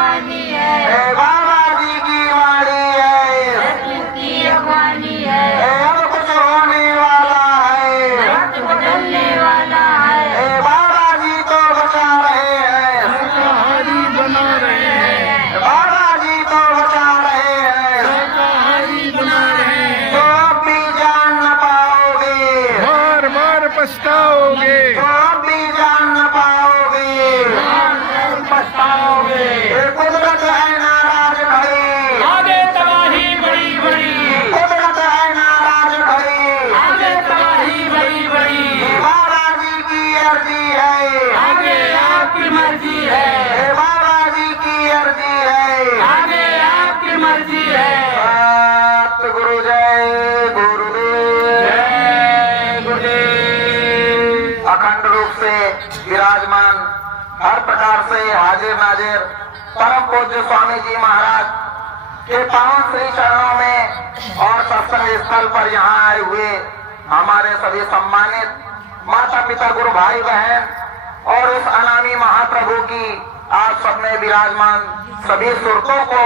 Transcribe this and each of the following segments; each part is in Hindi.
अगवानी है, बाबा जी की वाणी है, सतयुग की अगवानी है, अब कुछ होने वाला है, वक्त बदलने वाला है, बाबा जी तो बचा रहे हैं, शाकाहारी बना रहे हैं, बाबा जी तो बचा रहे हैं, शाकाहारी बना रहे हैं। तो अब भी जान न पाओगे, बार बार पछताओगे, तो अब भी जान न पाओगे, पछताओगे। कुदरत है नाराज खड़ी, आगे तबाही बड़ी बड़ी, कुदरत है नाराज खड़ी, आगे तबाही बड़ी बड़ी, बाबा जी की अर्जी है, आगे आपकी मर्जी है, बाबा जी की अर्जी है, आगे आपकी मर्जी है। सतगुरु जय गुरुदेव, जय गुरुदेव। अखंड रूप से विराजमान हर प्रकार से हाजिर नाजिर परम पूज्य स्वामी जी महाराज के पावन श्री चरणों में और सत्संग स्थल पर यहाँ आए हुए हमारे सभी सम्मानित माता पिता गुरु भाई बहन और उस अनामी महाप्रभु की आप सब में विराजमान सभी सुरतों को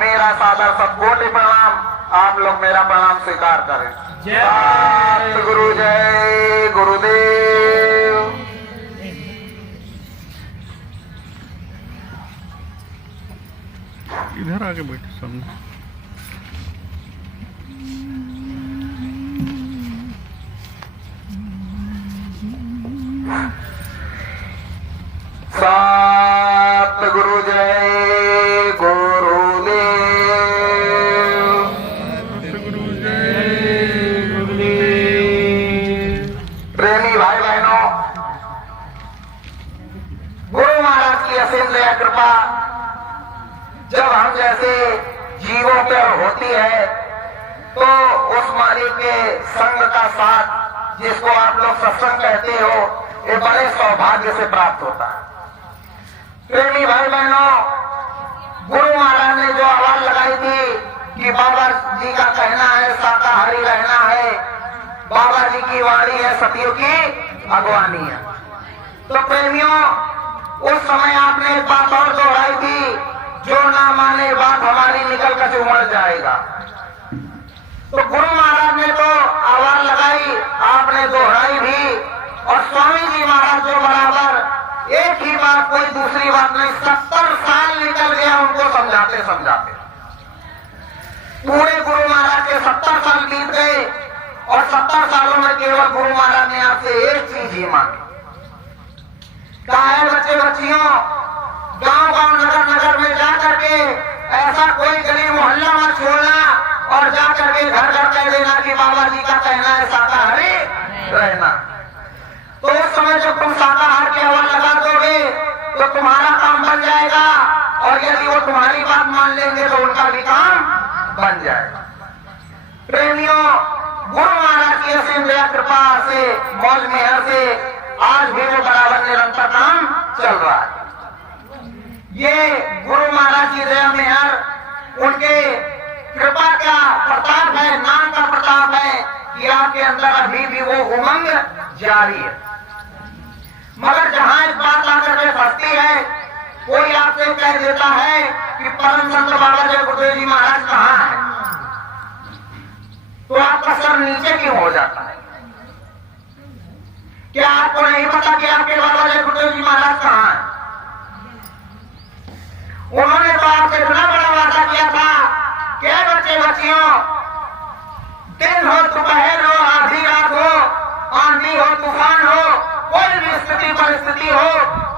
मेरा सादर सतकोटि प्रणाम। आप लोग मेरा प्रणाम स्वीकार करें। जय गुरु जय गुरुदेव। इधर आके बैठे सामने। सतगुरु जय गुरुदेव। सतगुरु जय गुरुदेव। प्रेमी भाई बहनों, गुरु महाराज की असीम दया कृपा जब हम जैसे जीवों पर होती है तो उस मालिक के संग का साथ जिसको आप लोग सत्संग कहते हो ये बड़े सौभाग्य से प्राप्त होता है। प्रेमी भाई बहनों, गुरु महाराज ने जो आवाज लगाई थी कि बाबा जी का कहना है शाकाहारी रहना है, बाबा जी की वाणी है सतयुग की अगवानी है, तो प्रेमियों उस समय आपने एक बात और दोहराई थी, जो ना माने बात हमारी निकल कर उमड़ जाएगा। तो गुरु महाराज ने तो आवाज लगाई, आपने दोहराई भी, और स्वामी जी महाराज जो बराबर एक ही बात कोई दूसरी बात नहीं 70 साल निकल गया उनको समझाते समझाते। पूरे गुरु महाराज के 70 साल बीत गए और 70 सालों में केवल गुरु महाराज ने आपसे एक चीज ही मांगी। कहा है बच्चे बच्चियों, गांव गांव नगर नगर में जा करके ऐसा कोई गली मोहल्ला मत छोड़ना और जा करके घर घर कह देना कि बाबा जी का कहना है शाकाहारी रहना। तो उस समय जब तुम शाकाहार की आवाज लगा दोगे तो तुम्हारा काम बन जाएगा, और यदि वो तुम्हारी बात मान लेंगे तो उनका भी काम बन जाएगा। प्रेमियों, गुरु महाराज की असीम दया कृपा से मौज मेहर से आज भी वो बराबर निरंतर काम चल रहा है। ये गुरु महाराज की दया मेहर उनके कृपा का प्रताप है, नाम का प्रताप है कि आपके अंदर अभी भी वो उमंग जारी है। मगर जहां इस बात आकर के फंसती है, कोई आपसे कह देता है कि परम संत बाबा जय गुरुदेव जी महाराज कहाँ है, तो आपका सर नीचे क्यों हो जाता है? क्या आपको नहीं पता कि आपके बाबा जय गुरुदेव जी महाराज कहाँ है? उन्होंने तो आपसे इतना बड़ा वादा किया था कि बच्चे बच्चियों, दिन हो दोपहर हो आधी रात हो आंधी हो तूफान हो कोई भी स्थिति परिस्थिति हो,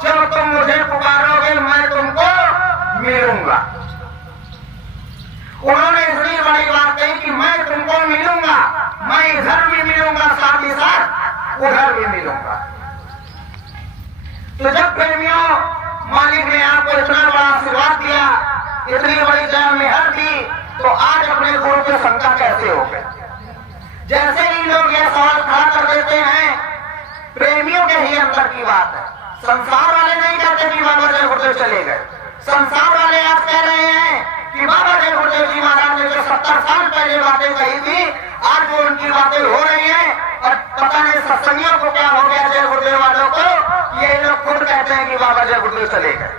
जब तुम मुझे पुकारोगे मैं तुमको मिलूंगा। उन्होंने इतनी बड़ी बात कही कि मैं तुमको मिलूंगा, मैं इधर भी मिलूंगा साथ ही साथ उधर भी मिलूंगा। तो जब प्रेमियों मालिक ने आपको इतना बड़ा आशीर्वाद दिया, इतनी बड़ी दया मेहर दी, तो आज अपने गुरु पे शंका कैसे हो गए? जैसे ही लोग यह सवाल खड़ा कर देते हैं, प्रेमियों के ही अंदर की बात है। संसार वाले नहीं कहते कि बाबा जय गुरुदेव चले गए, संसार वाले आप कह रहे हैं कि बाबा जय गुरुदेव जी महाराज ने जो 70 साल पहले बातें कही थी, आज वो उनकी बातें हो रही हैं, और पता नहीं सत्संगियों को क्या हो गया जय गुरुदेव वालों को, ये लोग खुद कहते हैं कि बाबा जय गुरुदेव चले गए।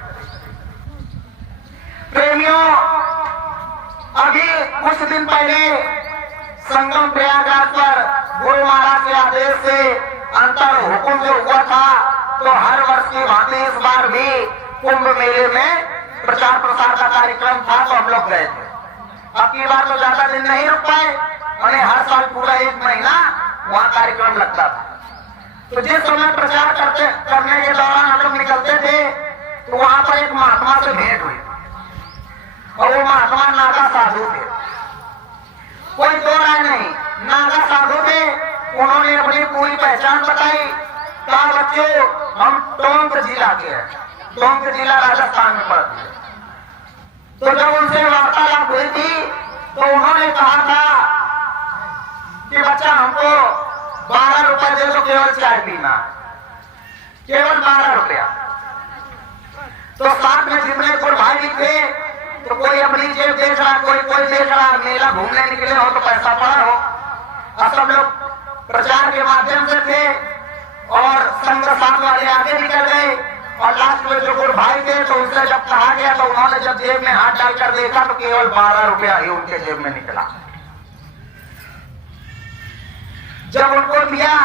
प्रेमियों, अभी कुछ दिन पहले संगम प्रयागराज पर गुरु महाराज के आदेश से अंतर हुकुम जो हुआ था, तो हर वर्ष की भांति इस बार भी कुंभ मेले में प्रचार प्रसार का कार्यक्रम था, तो हम लोग गए थे। अब की बार तो ज्यादा दिन नहीं रुक पाए, उन्हें हर साल पूरा 1 महीना वहां कार्यक्रम लगता था। तो जिस समय प्रचार करने के दौरान हम लोग निकलते थे, तो वहां पर एक महात्मा से भेंट हुई, और वो महात्मा नागा साधु थे। कोई दो राय नहीं, नागा साधु थे। उन्होंने अपनी पूरी पहचान बताई। कहा, बच्चों हम टोंक जिला के हैं, टोंक जिला राजस्थान में पड़ती है। तो जब उनसे वार्तालाप हुई थी, तो उन्होंने कहा था कि बच्चा हमको 12 रुपए दे दो, केवल चाय पीना, केवल 12 रुपया। तो साथ में जितने गुरु भाई भी थे, तो कोई अपनी जेब देख रहा, कोई देख रहा, मेला घूमने निकले हो तो पैसा पड़ा हो। अब सब लोग प्रचार के माध्यम से थे, और संघ साथ वाले आगे निकल गए, और लास्ट में जो गुरु भाई थे, तो उनसे जब कहा गया, तो उन्होंने जब जेब में हाथ डालकर देखा, तो केवल 12 रुपया ही उनके जेब में निकला। जब उनको दिया,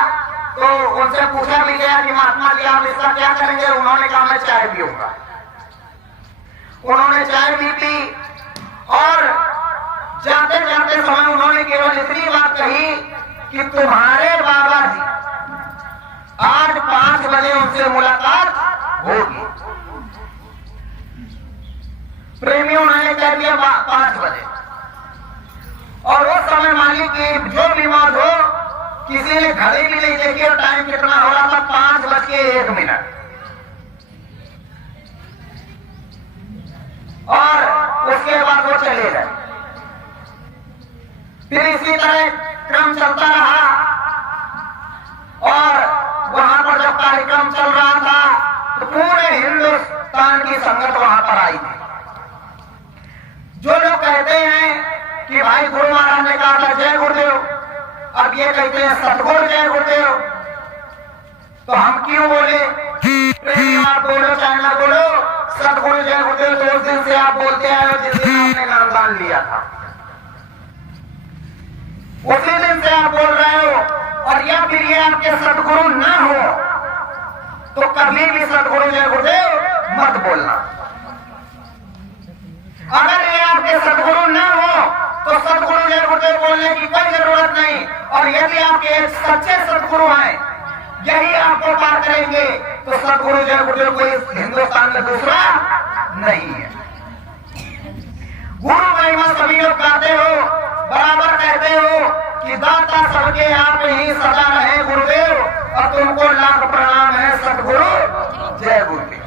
तो उनसे पूछा भी गया कि महात्मा जी आप इसका क्या करेंगे? उन्होंने कहा मैं चाय पीऊंगा। उन्होंने चाय भी पी, और जाते जाते समय उन्होंने केवल इतनी बात कही कि तुम्हारे बाबा जी आज 5 बजे उनसे मुलाकात होगी। प्रेमियों ने कह दिया 5 बजे, और उस समय मालिक की जो भी मौत हो, किसी ने घड़ी भी नहीं देखी, और टाइम कितना हो रहा था, 5:01। और उसके बाद वो चले गए। फिर इसी तरह क्रम चलता रहा, और वहां पर जब कार्यक्रम चल रहा था, तो पूरे हिंदुस्तान की संगत वहां पर आई थी। जो लोग कहते हैं कि भाई गुरु महाराज ने कहा था जय गुरुदेव, अब ये कहते हैं सतगुरु जय गुरुदेव, तो हम क्यों बोले? आप बोलो चाहे ना बोलो, सतगुरु जय गुरुदेव तो उस दिन से आप बोलते आए हो जिस दिन आपने नामदान लिया था, उसी दिन से आप बोल रहे हो। और या फिर ये आपके सतगुरु ना हो, तो कभी भी सतगुरु जय गुरुदेव मत बोलना। अगर ये आपके सतगुरु ना हो, तो सतगुरु जय गुरुदेव बोलने की कोई जरूरत नहीं। और यदि आपके सच्चे सतगुरु हैं, यही आपको पार करेंगे, तो सतगुरु जय गुरुदेव कोई हिंदुस्तान में दूसरा नहीं है। गुरु महिमा सभी लोग गाते हो, बराबर कहते हो कि दाता सबके आप ही सदा रहे गुरुदेव, और तुमको लाख प्रणाम है सतगुरु जय गुरुदेव।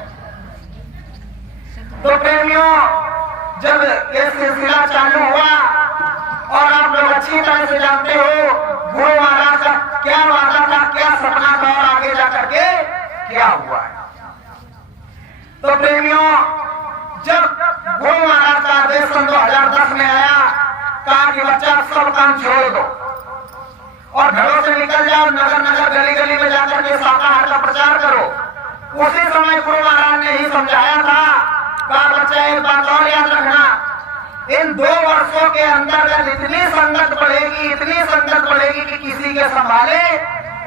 तो प्रेमियों, जब ये सिलसिला चालू हुआ, और आप लोग अच्छी तरह से जानते हो गुरु महाराज का क्या वादा था, क्या सपना था, और आगे जाकर के क्या हुआ है। तो प्रेमियों, जब गुरु महाराज का आदेश सन 2010 में आया, कहा कि बच्चा सब काम छोड़ दो और घरों से निकल जाओ, नगर नगर गली गली में जाकर के शाकाहार का प्रचार करो। उसी समय गुरु महाराज ने ही समझाया था, कहा बच्चा एक बात और याद रखना, इन 2 वर्षों के अंतर्गत इतनी संगत बढ़ेगी, इतनी संगत बढ़ेगी कि किसी के संभाले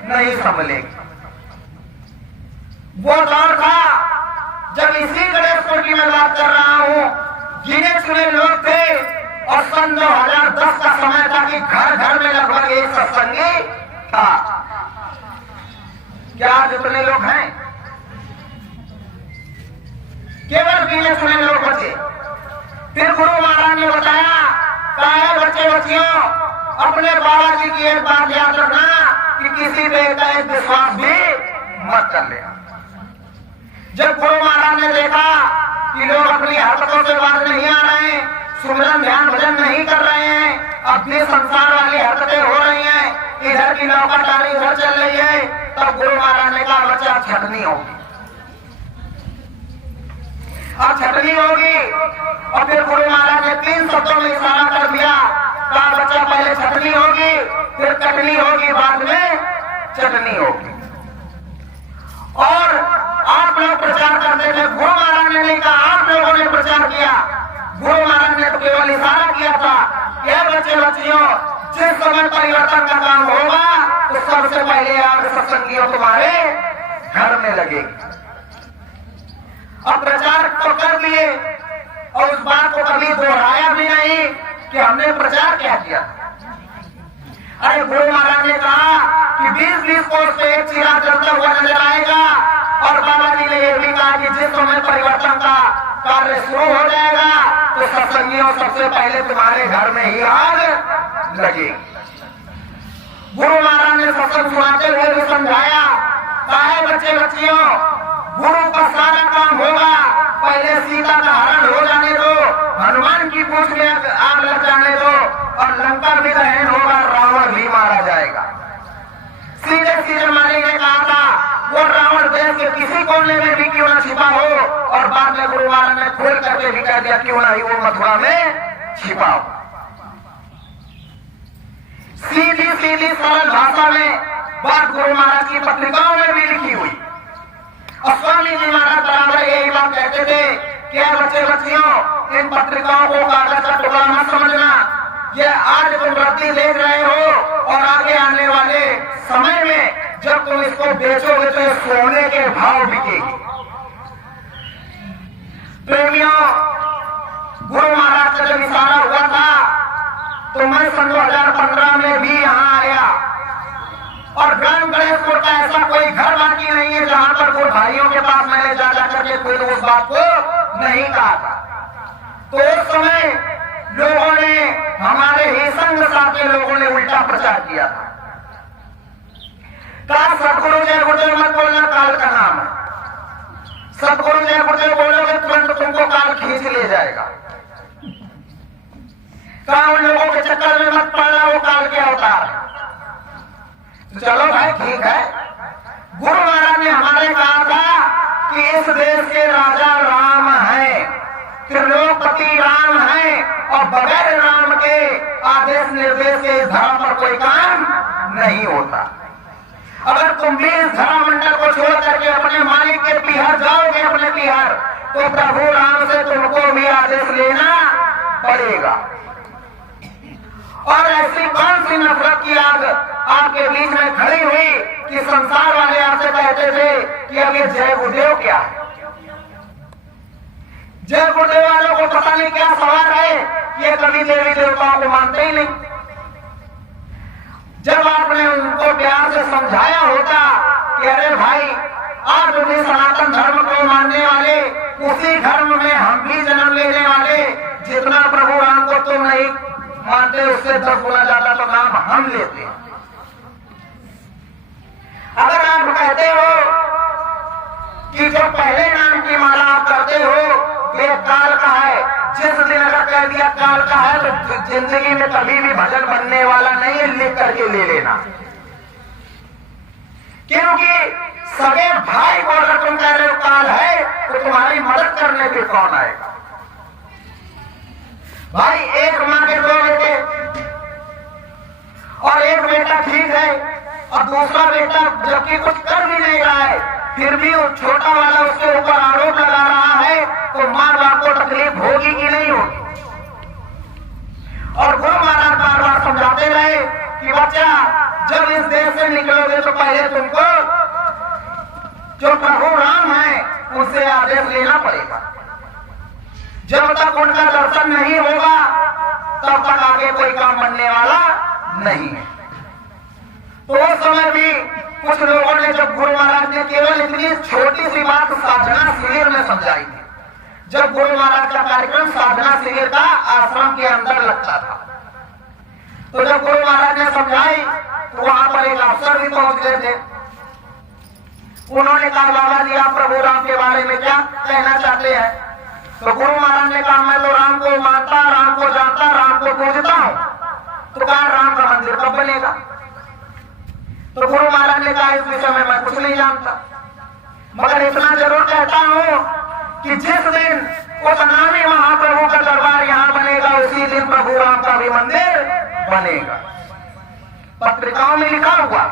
नहीं संभलेगी। वो दौर था जब इसी गणेशपुर की मैं बात कर रहा हूं, गिने चुने लोग थे, और सन 2010 का समय था कि घर घर में लगभग एक सत्संगी था। क्या आज इतने लोग हैं? केवल गिने चुने लोग बचे। फिर गुरु महाराज ने बताया, कहा बच्चे बच्चियों, अपने बाबा जी की एक बात याद रखना कि किसी पे एक विश्वास भी मत कर लेना। जब गुरु महाराज ने देखा कि लोग अपनी हरकतों से बाज नहीं आ रहे हैं, सुमिरन ध्यान भजन नहीं कर रहे हैं, अपनी संसार वाली हरकतें हो रही हैं, इधर की नौकाटारी उधर चल रही है, तब गुरु महाराज ने कहा बच्चा छटनी होगी, अब छटनी होगी। और फिर गुरु महाराज ने 3 शब्दों में इशारा कर दिया, कहा बच्चा पहले छटनी होगी, फिर कटनी होगी, बाद में चटनी होगी। और आप लोग प्रचार करते थे, गुरु महाराज ने नहीं कहा, आप लोगों ने प्रचार किया। गुरु महाराज ने तो केवल इशारा किया था, ये बच्चे बच्चियों, जिस समय परिवर्तन का काम होगा तो सबसे पहले आप सत्संगियों तुम्हारे घर में लगेगी। अब प्रचार तो कर लिए और उस बात को कभी दोहराया भी नहीं कि हमने प्रचार क्या किया। अरे गुरु महाराज ने कहा कि 20-20 कोस पे एक चिराग जलता हुआ नजर आएगा, और बाबा जी ने यह भी कहा कि जिस समय परिवर्तन का कार्य शुरू हो जाएगा तो सत्संगियों सबसे पहले तुम्हारे घर में ही आग लगेगी। गुरु महाराज ने सत्संग सुनाते हुए भी समझाया, कहा बच्चे बच्चियों, गुरु का सारा काम होगा, पहले सीता का हरण हो जाने दो, हनुमान की पूंछ में आग लग जाने दो, और लंका भी दहन होगा, रावण भी मारा जाएगा। सीधे सीधे मालिक ने कहा था, वो रावण देश के किसी कोने में भी क्यों न छिपा हो, और बाद में गुरु महाराज ने खोल करके भी कह दिया क्यों नहीं वो मथुरा में छिपा हो। सीधी सीधी सरल भाषा में बात गुरु महाराज की पत्रिकाओं में भी लिखी हुई। और स्वामी जी महाराज बराबर यही बात कहते थे, क्या बच्चे बच्चियों, इन पत्रिकाओं को कागज का टुकड़ा मत समझना, ये आज तुम वृद्धि देख रहे हो, और आगे आने वाले समय में जब तुम इसको बेचोगे तो ये सोने के भाव बिकेगी। प्रेमियों, गुरु महाराज का जब इशारा हुआ था तो मैं सन 2015 में भी यहाँ आया, और ग्राम गणेशपुर का ऐसा कोई घर बाकी नहीं है जहां पर कोई भाइयों के पास मैंने जा करके कोई उस बात को नहीं कहा था। तो उस समय लोगों ने, हमारे ही संघ साथ के लोगों ने उल्टा प्रचार किया था। कहा सतगुरु जय गुरुदेव मत बोलना, काल का नाम है। सतगुरु जय गुरुदेव बोलोगे तुरंत तुमको काल खींच ले जाएगा। कहा उन लोगों के चक्कर में मत पड़ना, वो काल के अवतार है। तो चलो भाई ठीक है, गुरु महाराज ने हमारे कहा था कि इस देश के राजा राम हैं, त्रिलोकपति राम हैं, और बगैर राम के आदेश निर्देश के इस धरा पर कोई काम नहीं होता। अगर तुम भी इस धरा मंडल को छोड़ करके अपने मालिक के पिहर जाओगे, अपने पिहर, तो प्रभु राम से तुमको भी आदेश लेना पड़ेगा। और ऐसी कौन सी नफरत की आग आपके बीच में खड़ी हुई कि संसार वाले आपसे कहते थे कि अब ये जय गुरुदेव क्या है। जय गुरुदेव वालों को पता नहीं क्या सवाल है, ये कभी देवी देवताओं को मानते ही नहीं। जब आपने उनको प्यार से समझाया होता कि अरे भाई, आप भी सनातन धर्म को मानने वाले, उसी धर्म में हम भी जन्म लेने वाले, जितना प्रभु राम को तुम नहीं मानते उससे 10 गुना ज्यादा तो नाम हम लेते हैं। अगर आप कहते हो कि जो पहले नाम की माला आप करते हो ये काल का है, जिस दिन अगर कह दिया काल का है तो जिंदगी में कभी भी भजन बनने वाला नहीं है, लिख करके ले लेना। क्योंकि सगे भाई को अगर तुम कह रहे हो काल है तो तुम्हारी मदद करने फिर कौन आएगा। भाई एक मां के 2 बेटे, और एक बेटा ठीक है और दूसरा बेटा जबकि कुछ कर भी नहीं रहा है, फिर भी वो छोटा वाला उसके ऊपर आरोप लगा रहा है, तो मां बाप को तकलीफ होगी कि नहीं होगी। और गुरु महाराज बार बार समझाते रहे कि बच्चा, जब इस देश से निकलोगे तो पहले तुमको जो प्रभु राम है उनसे आदेश लेना पड़ेगा। जब तक उनका दर्शन नहीं होगा तब तक आगे कोई काम बनने वाला नहीं है। तो उस समय भी कुछ लोगों ने, जब गुरु महाराज ने केवल इतनी छोटी सी बात साधना शिविर में समझाई थी, जब गुरु महाराज का कार्यक्रम साधना शिविर का आश्रम के अंदर लगता था, तो जब गुरु महाराज ने समझाई तो वहां पर एक अफसर भी पहुंच गए थे। उन्होंने कहा, बाबा जी आप प्रभु राम के बारे में क्या कहना चाहते हैं। तो गुरु महाराज ने कहा, मैं तो राम को मानता, राम को जानता, राम को पूजता हूं। तो कहा, राम का मंदिर कब बनेगा। तो गुरु महाराज ने कहा, इस विषय में मैं कुछ नहीं जानता, मगर इतना जरूर कहता हूं कि जिस दिन उस नामी महाप्रभु का दरबार यहां बनेगा उसी दिन प्रभु राम का भी मंदिर बनेगा। पत्रिकाओं में लिखा हुआ।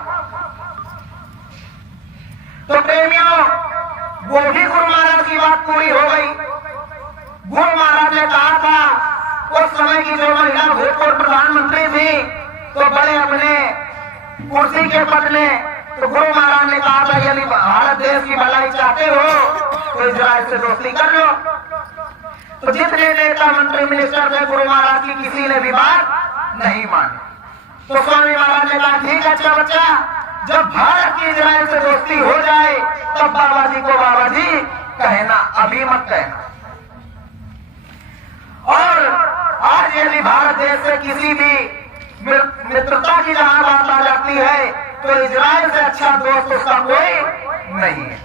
तो प्रेमियों, वो भी गुरु महाराज की बात पूरी हो गई। गुरु महाराज ने कहा था उस समय की जो महिला भूतपूर्व प्रधानमंत्री थी, तो बड़े अपने कुर्सी के पद में, तो गुरु महाराज ने कहा था यदि भारत देश की भलाई चाहते हो तो इजराइल से दोस्ती कर लो। तो जितने नेता मंत्री मिनिस्टर थे, गुरु महाराज की किसी ने भी बात नहीं मानी। तो स्वामी महाराज ने कहा ठीक है अच्छा बच्चा, जब भारत की इजराइल से दोस्ती हो जाए तब बाबा जी को बाबा जी कहना, अभी मत कहना। और आज यदि भारत देश से किसी भी मित्रता की जहां बात आ जाती है तो इजराइल से अच्छा दोस्त उसका कोई नहीं है।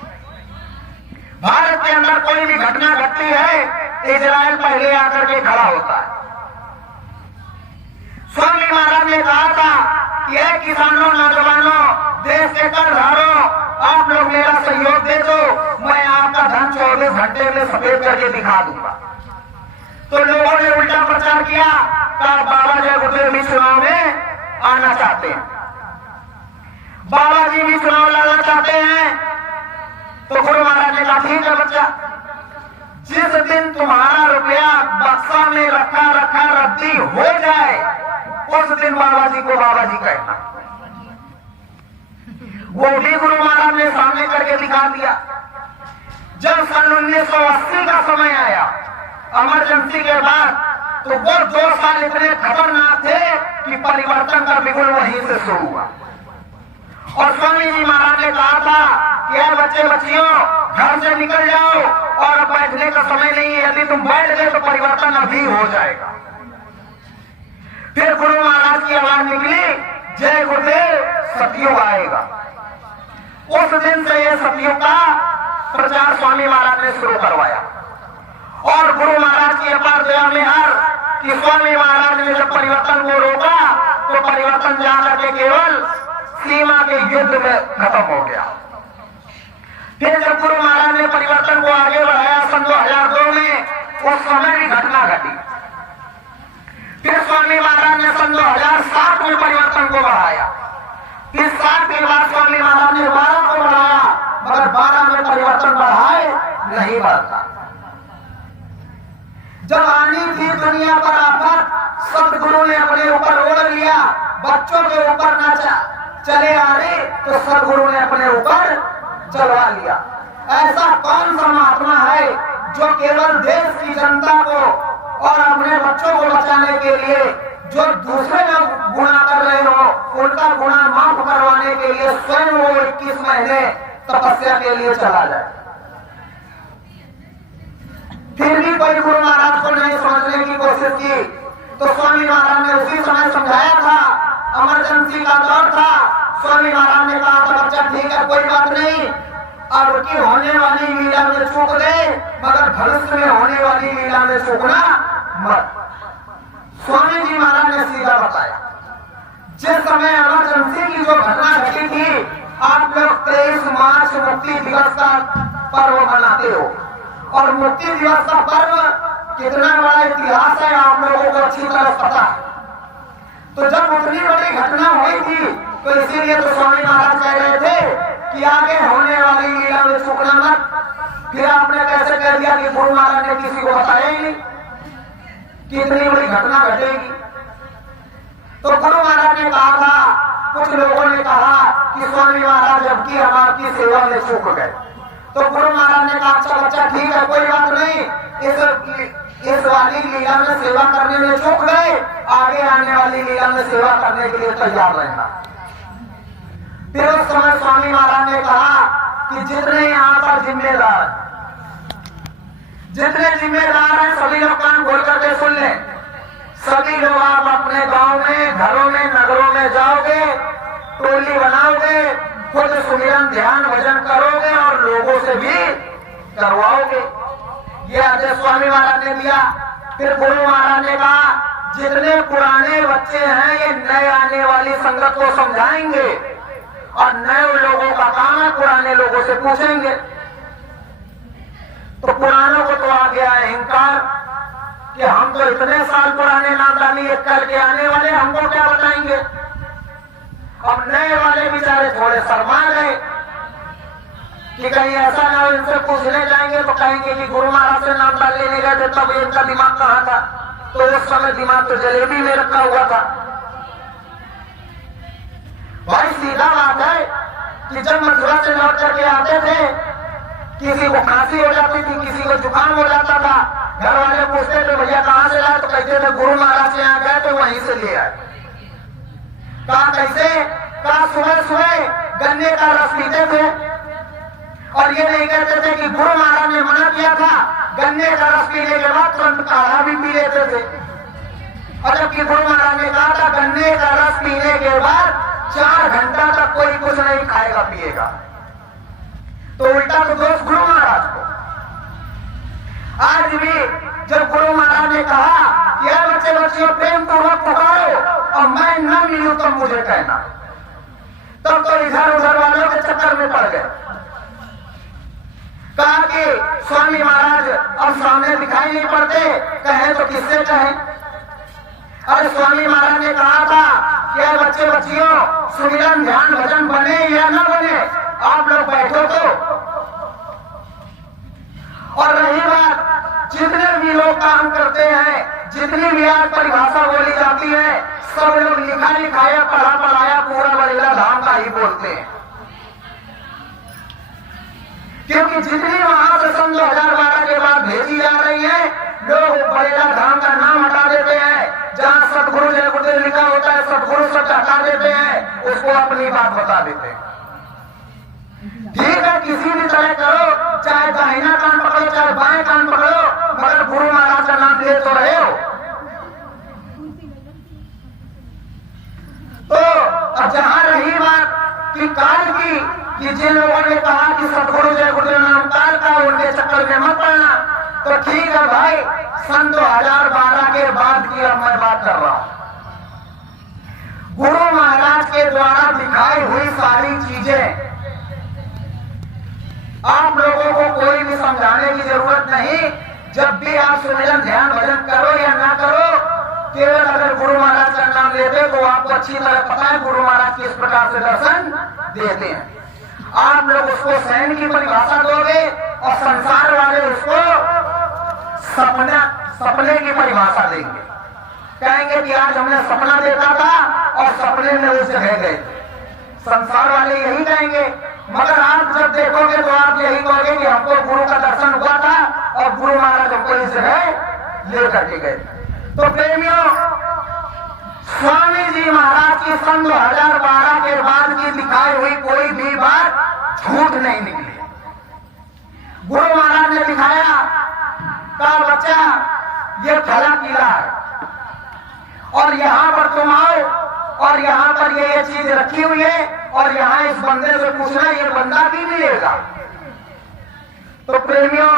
भारत के अंदर कोई भी घटना घटती है, इजराइल पहले आकर के खड़ा होता है। स्वामी महाराज ने कहा था कि ऐ किसानों, नौजवानों, देश के करधारों, आप लोग मेरा सहयोग दे दो, मैं आपका धन 24 घंटे में सफेद करके दिखा दूंगा। तो लोगों ने उल्टा प्रचार किया, कहा बाबा जय गुरुदेव भी चुनाव में आना चाहते हैं, बाबा जी भी चुनाव लड़ना चाहते हैं। तो गुरु महाराज ने कहा ठीक है बच्चा, जिस दिन तुम्हारा रुपया बक्सा में रखा रखा रद्दी हो जाए उस दिन बाबा जी को बाबा जी कहना। वो भी गुरु महाराज ने सामने करके दिखा दिया। जब सन 1980 का समय आया, इमरजेंसी के बाद, तो वो 2 साल इतने खतरनाक थे कि परिवर्तन का बिगुल वहीं से शुरू हुआ। और स्वामी जी महाराज ने कहा था कि यार बच्चे बच्चियों, घर से निकल जाओ और अब बैठने का समय नहीं है, यदि तुम बैठ गए तो परिवर्तन अभी हो जाएगा। फिर गुरु महाराज की आवाज निकली, जय गुरुदेव सतयुग आएगा। उस दिन से यह सतयुग का प्रचार स्वामी महाराज ने शुरू करवाया। और गुरु महाराज की अपार दया में हर कि स्वामी महाराज ने जब परिवर्तन को रोका तो परिवर्तन जाकर के केवल सीमा के युद्ध में खत्म हो गया। फिर जब गुरु महाराज ने परिवर्तन को आगे बढ़ाया सन 2002 में, उस समय भी घटना घटी। फिर स्वामी महाराज ने सन 2007 में परिवर्तन को बढ़ाया। इस 7 के बाद स्वामी महाराज ने 12 को बढ़ाया, मगर 12 में परिवर्तन बढ़ाए नहीं बढ़ता। जब आनी थी दुनिया पर आफत, सदगुरु ने अपने ऊपर ओढ़ लिया, बच्चों के ऊपर न चले आ रहे तो सदगुरु ने अपने ऊपर चलवा लिया। ऐसा कौन सा महात्मा है जो केवल देश की जनता को और अपने बच्चों को बचाने के लिए, जो दूसरे लोग गुनाह कर रहे हो उनका गुनाह माफ करवाने के लिए स्वयं वो 21 महीने तपस्या के लिए चला जाए। फिर भी कोई गुरु महाराज को नहीं समझने की कोशिश की तो स्वामी महाराज ने उसी समय समझाया था। इमरजेंसी का दौर था। स्वामी महाराज ने कहा था बच्चा ठीक है कोई बात नहीं, अब की होने वाली लीला में चूक गए, मगर भविष्य में होने वाली लीला में चूकना मत। स्वामी जी महाराज ने सीधा बताया। जिस समय इमरजेंसी की जो घटना घटी थी, आप लोग 23 मार्च मुक्ति दिवस का पर्व मनाते हो, और मुक्ति दिवस का पर्व कितना बड़ा इतिहास है आप लोगों को अच्छी तरह पता है। तो जब उतनी बड़ी घटना हुई थी तो इसीलिए तो स्वामी महाराज कह रहे थे कि आगे होने वाली लीला में चूकना मत। फिर आपने कैसे कह दिया कि गुरु महाराज ने किसी को बताया ही नहीं कि इतनी बड़ी घटना घटेगी। तो गुरु महाराज ने कहा था, कुछ लोगों ने कहा कि स्वामी महाराज अब की हमारी सेवा में चूक गए। तो गुरु महाराज ने कहा अच्छा बच्चा ठीक है कोई बात नहीं, इस वाली लीला में सेवा करने में चूक गए, आगे आने वाली लीला में सेवा करने के लिए तैयार रहना। फिर उस समय स्वामी महाराज ने कहा कि जितने यहाँ पर जितने जिम्मेदार हैं सभी लोग कान खोल करके सुन लें। सभी लोग आप अपने गांव में, घरों में, नगरों में जाओगे, टोली बनाओगे, खुद सुमिरन ध्यान भजन करोगे और लोगों से भी करवाओगे। ये आदेश स्वामी महाराज ने दिया। फिर गुरु महाराज ने कहा जितने पुराने बच्चे हैं ये नए आने वाली संगत को समझाएंगे और नए लोगों का काम है पुराने लोगों से पूछेंगे। तो पुरानों को तो आ गया अहंकार कि हम तो इतने साल पुराने नामदानी करके आने वाले, हमको क्या बताएंगे। अब नए वाले बेचारे थोड़े शर्मा गए कि कहीं ऐसा ना हो इनसे पूछने जाएंगे तो कहेंगे कि गुरु महाराज से नाम डाल लेने गए थे तब इनका दिमाग कहाँ था। तो उस समय दिमाग तो जलेबी में रखा हुआ था। भाई सीधा बात है कि जब मथुरा से लौट करके आते थे, किसी को खांसी हो जाती थी, किसी को जुकाम हो जाता था, घर वाले पूछते थे भैया कहां से लाए, तो कहते थे गुरु महाराज से यहाँ गए तो वहीं से ले आए। कहा कैसे? कहा सुबह सुबह गन्ने का रस पीते थे, और ये नहीं कहते थे कि गुरु महाराज ने मना किया था, गन्ने का रस पीने के बाद तुरंत काढ़ा भी पी लेते थे। और जबकि गुरु महाराज ने कहा था गन्ने का रस पीने के बाद 4 घंटा तक कोई कुछ नहीं खाएगा पिएगा, तो उल्टा तो दोष गुरु महाराज को। आज भी जब गुरु महाराज ने कहा यह बच्चे बच्चियों प्रेम पूर्वक पुकारो और मैं न मिलूं तो मुझे कहना, तब तो इधर उधर वालों के चक्कर में पड़ गए। कहा कि स्वामी महाराज अब सामने दिखाई नहीं पड़ते, कहें तो किससे कहें। अरे स्वामी महाराज ने कहा था कि बच्चे बच्चियों सुमिरन ध्यान भजन बने या न बने, आप लोग बैठो तो। और रही बात जितने भी लोग काम करते हैं, जितनी भी आज परिभाषा बोली जाती है, सब लोग लिखा लिखाया पढ़ा पढ़ाया पूरा बरेला धाम का ही बोलते हैं। क्योंकि जितनी वहां से सन 2012 के बाद भेजी जा रही है, लोग बरेला धाम का नाम हटा देते हैं। जहां सतगुरु जय गुरुदेव लिखा होता है सतगुरु शब्द हटा देते हैं, उसको अपनी बात बता देते हैं। ठीक है, किसी भी तरह करो, चाहे दाहिना कान पकड़ो चाहे बाएं कान पकड़ो, मगर गुरु महाराज का नाम ले तो रहे हो। तो अब जहां रही बात कि काल की, कि जिन लोगों ने कहा कि सतगुरु जय गुरुदेव नाम काल का, उनके चक्कर में मत पड़ना, तो ठीक है भाई, सन 2012 के बाद की अब मैं बात कर रहा हूं। गुरु महाराज के द्वारा दिखाई हुई सारी चीजें आप लोगों को कोई भी समझाने की जरूरत नहीं। जब भी आप सुमिरन ध्यान भजन करो या ना करो, केवल अगर गुरु महाराज का नाम लेते तो आपको अच्छी तरह पता है गुरु महाराज किस प्रकार से दर्शन देते हैं। आप लोग उसको सहन की परिभाषा दोगे और संसार वाले उसको सपने की परिभाषा देंगे। कहेंगे कि आज हमने सपना देखा था और सपने में उस जगह गए। संसार वाले यही कहेंगे, मगर आप जब देखोगे तो आप यही कहोगे कि हमको गुरु का दर्शन हुआ था और गुरु महाराज हमको इस जगह लेकर के गए। तो प्रेमियों, स्वामी जी महाराज की सन 2012 के बाद की दिखाई हुई कोई भी बात झूठ नहीं निकली। गुरु महाराज ने दिखाया, कहा बच्चा ये फला किला है और यहां पर तुम आओ और यहां पर ये चीज रखी हुई है और यहां इस बंदे से पूछना, ये बंदा भी मिलेगा। तो प्रेमियों,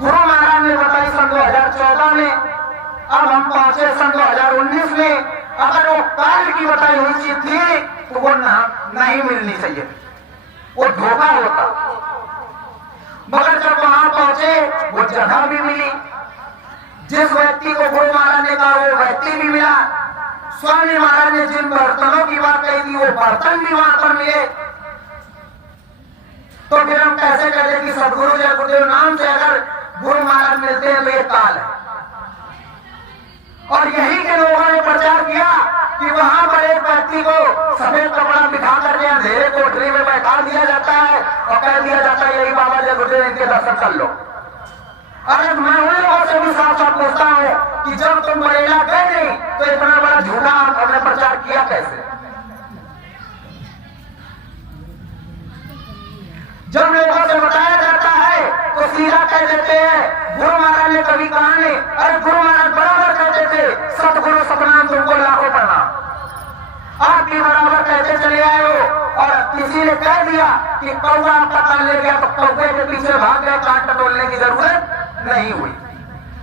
गुरु महाराज ने बताई सन 2014 में, अब हम पहुंचे सन 2019 में। अगर वो काल की बताई हुई चीज थी तो वो नहीं मिलनी चाहिए, वो धोखा होता। मगर जब वहां पहुंचे वो जगह भी मिली, जिस व्यक्ति को गुरु महाराज ने कहा वो व्यक्ति भी मिला। स्वामी महाराज ने जिन बर्तनों की बात कही थी वो बर्तन भी वहां पर मिले। तो फिर हम कैसे कहते कि सदगुरु जय गुरुदेव नाम से अगर गुरु महाराज मिलते हैं तो ये काल है। और यही के लोगों ने प्रचार किया कि वहां पर एक व्यक्ति को सफेद कपड़ा बिठा करके अंधेरे कोठरी में बैठा दिया जाता है और कह दिया जाता है यही बाबा जय गुरुदेव, इनके दर्शन कर लो। अरे मैं उन लोगों से भी साफ साफ पूछता हूं कि जब तुम बरेला गए नहीं तो इतना बड़ा झूठा आपने प्रचार किया कैसे? जब लोगों से बताया जाता है तो सीधा कह देते हैं गुरु महाराज ने कभी कहा नहीं। अरे गुरु महाराज बराबर कहते थे सतगुरु सतनाम तुमको लाखों प्रणाम। आप भी बराबर कहते चले आए हो। और किसी ने कह दिया कि कौवा आपका कान ले गया तो कौवे के पीछे भाग गए, कान टटोलने की जरूरत नहीं हुई।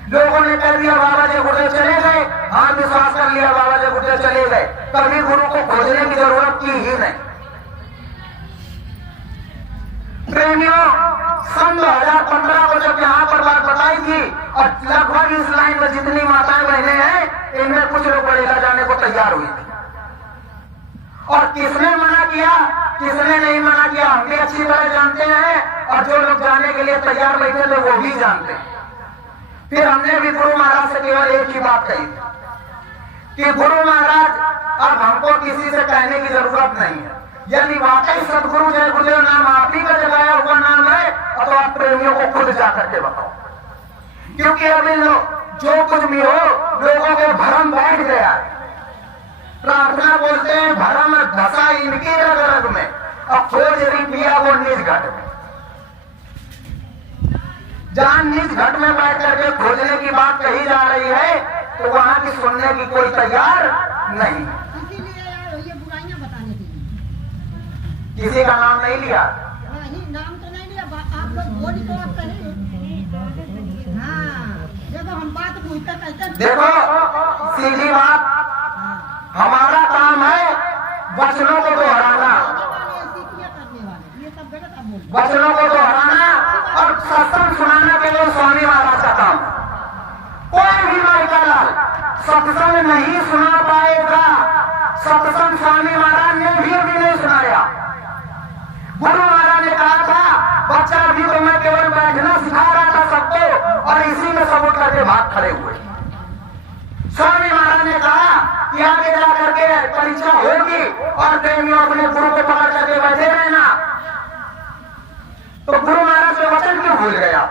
लोगों ने कह दिया बाबा जी गुरुदेव चले गए, हाँ विश्वास कर लिया बाबा जी गुरुदेव चले गए, कभी गुरु को खोजने की जरूरत की ही नहीं। प्रेमियों, सन 2015 को जब यहाँ पर बात बताई थी और लगभग इस लाइन में जितनी माताएं बहनें हैं इनमें कुछ लोग बरेला जाने को तैयार हुई थी। और किसने मना किया, किसने नहीं मना किया, हम भी अच्छी तरह जानते हैं और जो लोग जाने के लिए तैयार बैठे थे वो भी जानते हैं। फिर हमने भी गुरु महाराज से केवल एक ही बात कही कि गुरु महाराज अब हमको किसी से कहने की जरूरत नहीं है, यदि वाकई सदगुरु जय गुरुदेव नाम आप ही का जगाया हुआ नाम है तो आप प्रेमियों को खुद जाकर के बताओ, क्योंकि अब इन जो कुछ भी हो लोगों को भरम बैठ गया है। प्रार्थना बोलते हैं भरम धसा इनकी रग रग में, अब खोज रही पिया वो निज घट में। जहां निज घट में बैठ करके खोजने की बात कही जा रही है तो वहां की सुनने की कोई तैयार नहीं। इसीलिए ये बुराइयां बताने के लिए किसी का नाम नहीं लिया, नहीं, नाम तो नहीं लिया, आप लोग बोली तो आप कहे। हाँ, देखो हम बात पूछते कहते, देखो सीधी बात, हमारा काम है वचनों को दोहराना, करने वाले ये सब गलत आप बोल। वचनों को दोहराना और सत्संग सुनाना केवल स्वामी महाराज का काम। कोई भी लड़का लाल सत्संग नहीं सुना पाएगा, सत्संग स्वामी महाराज ने भी अभी नहीं सुनाया। गुरु महाराज ने कहा था बच्चा अभी तो मैं केवल बैठना सिखा रहा था सबको, और इसी में सब उठ करके भाग खड़े हुए। स्वामी महाराज ने कहा कि आगे जा करके परीक्षा होगी और प्रेमियों अपने गुरु को पकड़ करके बैठे रहना, तो गुरु महाराज के वचन क्यों भूल गया?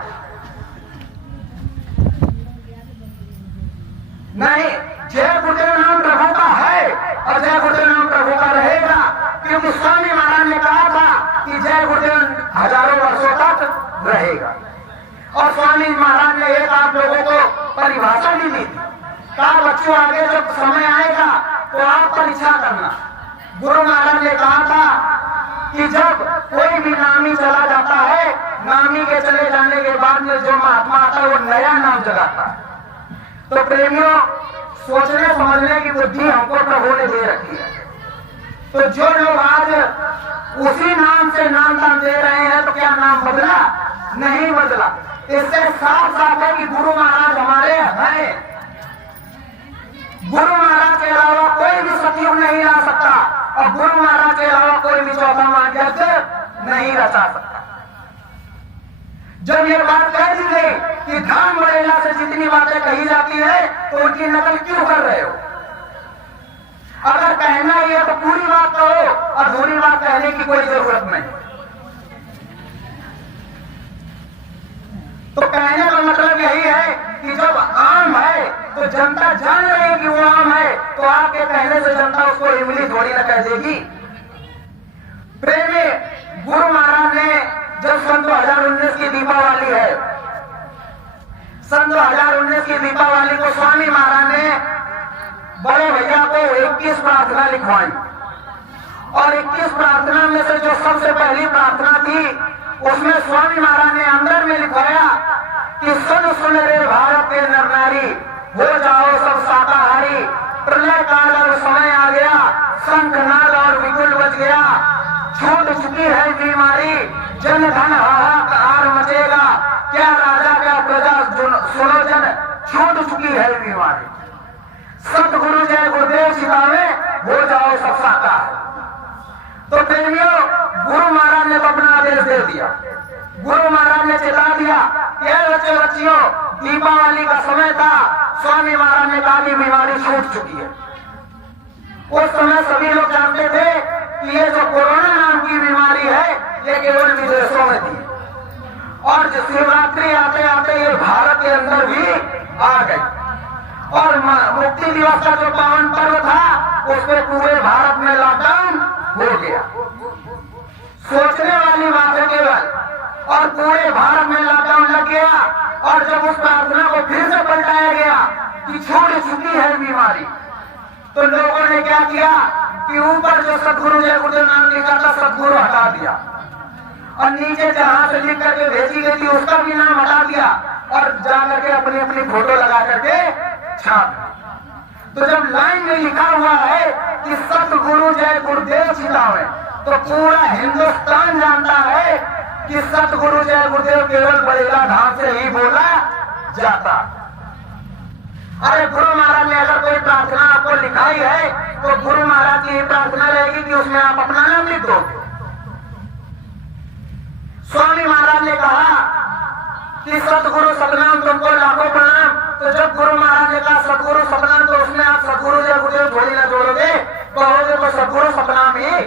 नहीं, जय गुरुदेव नाम प्रभु का है और जय गुरुदेव नाम प्रभु का रहेगा, क्योंकि स्वामी महाराज ने कहा था कि जय गुरुदेव हजारों वर्षों तक रहेगा। और स्वामी महाराज ने एक आप लोगों को परिभाषा भी दी थी, कहा बच्चों आगे जब समय आएगा तो आप परीक्षा करना। गुरु महाराज ने कहा था कि जब कोई भी नामी चला जाता है, नामी के चले जाने के बाद में जो महात्मा आता है वो नया नाम जगाता है। तो प्रेमियों, सोचने समझने की बुद्धि हमको प्रभु ने दे रखी है, तो जो लोग आज उसी नाम से नाम दान दे रहे हैं तो क्या नाम बदला? नहीं बदला। इससे साफ साफ है कि गुरु महाराज हमारे हैं। गुरु महाराज के अलावा कोई भी सतयुग नहीं ला सकता और गुरु महाराज के अलावा कोई भी चौथा महायज्ञ नहीं रचा सकता। जब ये बात कह दी गई कि धाम बड़ेला से जितनी बातें कही जाती है तो उनकी नकल क्यों कर रहे हो? अगर कहना ही है तो पूरी बात कहो, अधूरी बात कहने की कोई जरूरत नहीं। तो कहने का मतलब यही है कि जब आम है तो जनता जान रही है कि वो आम है, तो आपके कहने से जनता उसको इमली थोड़ी ना कह देगी। प्रेमी, गुरु महाराज ने जब सन 2019 की दीपावली है, सन 2019 की दीपावली को स्वामी महाराज ने बड़े भैया को 21 प्रार्थना लिखवाई, और 21 प्रार्थना में से जो सबसे पहली प्रार्थना थी उसमें स्वामी महाराज ने अंदर में लिखवाया कि सुन सुन रे भारत के नर नारी, हो जाओ सब शाकाहारी, प्रलय काल और समय आ गया, शंख नाद और विपुल बज गया, छूट चुकी है बीमारी, जन धन हाहाकार मचेगा, क्या राजा क्या प्रजा सुनो जन, छूट चुकी है बीमारी, सतगुरु जय गुरुदेव सिखावे, हो जाओ सब शाकाहारी। तो प्रेमियों, गुरु महाराज ने तो अपना आदेश दे दिया, गुरु महाराज ने चेता दिया कि बच्चे बच्चियों दीपावली का समय था, स्वामी महाराज ने कहा कि बीमारी छूट चुकी है। उस समय सभी लोग जानते थे कि ये जो कोरोना नाम की बीमारी है ये केवल विदेशों में थी, और शिवरात्रि आते आते ये भारत के अंदर भी आ गई, और मुक्ति दिवस का जो पावन पर्व था उसमें पूरे भारत में लॉकडाउन हो गया। सोचने वाली बात है केवल, और पूरे भारत में लॉकडाउन लग गया, और जब उस प्रार्थना को फिर से पलटाया गया कि छूट चुकी है बीमारी, तो लोगों ने क्या किया कि ऊपर जो सतगुरु जय गुरुदेव नाम लिखा था सतगुरु हटा दिया, और नीचे जहां से लिख करके भेजी गई थी उसका भी नाम हटा दिया, और जाकर के अपनी अपनी फोटो लगा करके छाप। तो जब लाइन में लिखा हुआ है कि सतगुरु जय गुरुदेव सिखावे, तो पूरा हिंदुस्तान जानता है कि सतगुरु जय गुरुदेव केवल बड़ेला धाम से ही बोला जाता। अरे गुरु महाराज ने अगर कोई प्रार्थना आपको लिखाई है तो गुरु महाराज की प्रार्थना रहेगी कि उसमें आप अपना नाम लिख दो। स्वामी महाराज ने कहा कि सतगुरु सतनाम तुमको लाखों प्रणाम। तो जब गुरु महाराज ने कहा सतगुरु सतनाम, तो उसमें आप सतगुरु जय गुरुदेव थोड़ी ना जोड़ोगे, कहोगे तो सतगुरु सतनाम ही।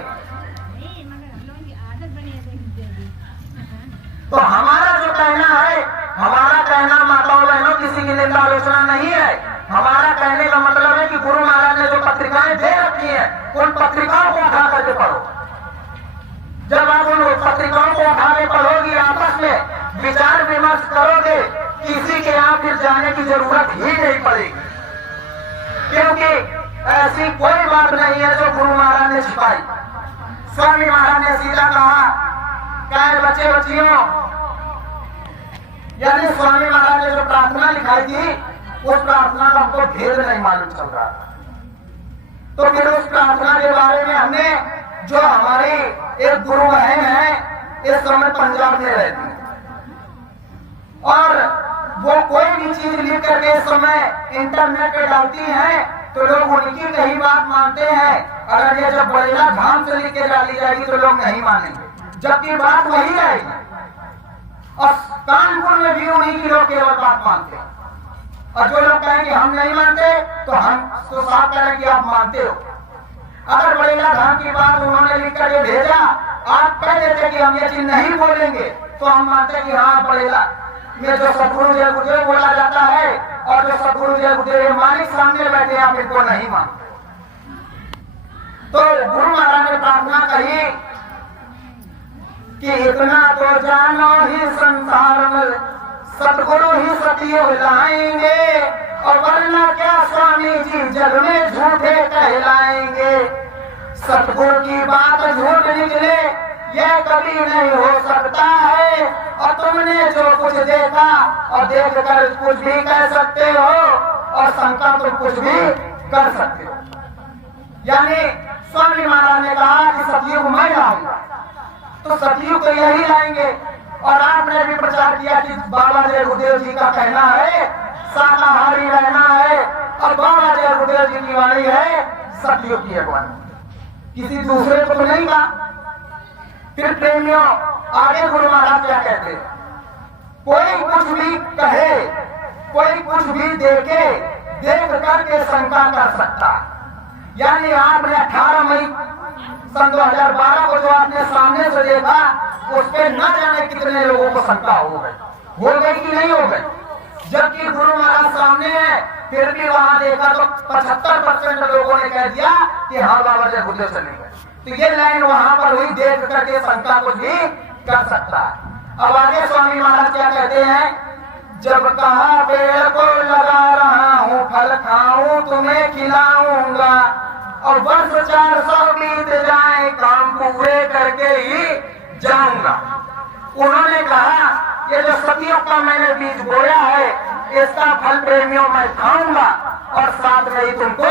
तो हमारा जो कहना है, हमारा कहना माताओं बहनों किसी की निंदा आलोचना नहीं है। हमारा कहने का मतलब है कि गुरु महाराज ने जो पत्रिकाएं दे रखी हैं, उन पत्रिकाओं को उठा करके पढ़ो। जब आप उन पत्रिकाओं को उठा के पढ़ोगी, आपस में विचार विमर्श करोगे, किसी के यहाँ फिर जाने की जरूरत ही नहीं पड़ेगी, क्योंकि ऐसी कोई बात नहीं है जो गुरु महाराज ने छिपाई। स्वामी महाराज ने सीधा कहा, क्या बच्चे बच्चियों, यानी स्वामी महाराज ने जो प्रार्थना लिखाई थी, उस प्रार्थना का हमको भेद नहीं मालूम चल रहा था। तो फिर उस प्रार्थना के बारे में हमने, जो हमारी एक गुरु बहन है, इस समय पंजाब में रहती है, और वो कोई भी चीज लिख करके इस समय इंटरनेट पे डालती हैं, तो लोग उनकी कही बात मानते हैं। अगर ये जब बड़ेला धाम से लिख के डाली जाएगी तो लोग नहीं मानेंगे, जबकि बात वही आएगी। और कानपुर में भी उन्हीं की लोग केवल बात मानते हैं, और जो लोग कहें कि हम नहीं मानते, तो हम तो साफ करें कि आप मानते हो। अगर बड़ेला धाम की बात उन्होंने लिख कर ये भेजा, आप कह देते कि हम ये चीज नहीं बोलेंगे, तो हम मानते कि हाँ बड़ेला में जो सतगुरु जय गुरुदेव बोला जाता है, और जो सतगुरु जय गुरुदेव मालिक सामने बैठे, आप इनको नहीं मानते। तो गुरु महाराज ने प्रार्थना कही कि इतना तो जानो ही संसार में सतगुरु ही सतयुग लाएंगे, और वरना क्या स्वामी जी जग में झूठे कहलाएंगे। सतगुरु की बात झूठ निकले यह कभी नहीं हो सकता है, और तुमने जो कुछ देखा और देख कर कुछ भी कह सकते हो, और शंका तुम कुछ भी कर सकते हो। यानी स्वामी महाराज ने कहा कि सतयुग मैं लाऊंगा, तो सतयुग तो यही लाएंगे। और आपने भी प्रचार किया कि बाबा जय गुरुदेव जी का कहना है शाकाहारी रहना है, और बाबा जय गुरुदेव जी की वाणी है सतयुग की अगवानी, किसी दूसरे को तो नहीं कहा। फिर प्रेमियों, आगे गुरु महाराज क्या कहते हैं, कोई कुछ भी कहे, कोई कुछ भी देखे, देख करके शंका कर सकता। यानी आपने 18 मई सन 2012 को जो आपने सामने से देखा, उसके न जाने कितने लोगों को शंका हो गई कि नहीं हो गई। जबकि गुरु महाराज सामने है, फिर भी वहां देखा तो 75% लोगों ने कह दिया कि हाँ बाबा जय गुरुदेव चले गए। तो ये लाइन वहां पर हुई, देख करके शंका कुछ भी कर सकता है। अब आगे स्वामी महाराज क्या कहते हैं, जब कहा पेड़ को लगा रहा हूँ, फल खाऊं तुम्हें खिलाऊंगा, और वर्ष 400 बीत जाए काम पूरे करके ही जाऊंगा। उन्होंने कहा ये जो सदियों का मैंने बीज बोया है, इसका फल प्रेमियों मैं खाऊंगा, और साथ में ही तुमको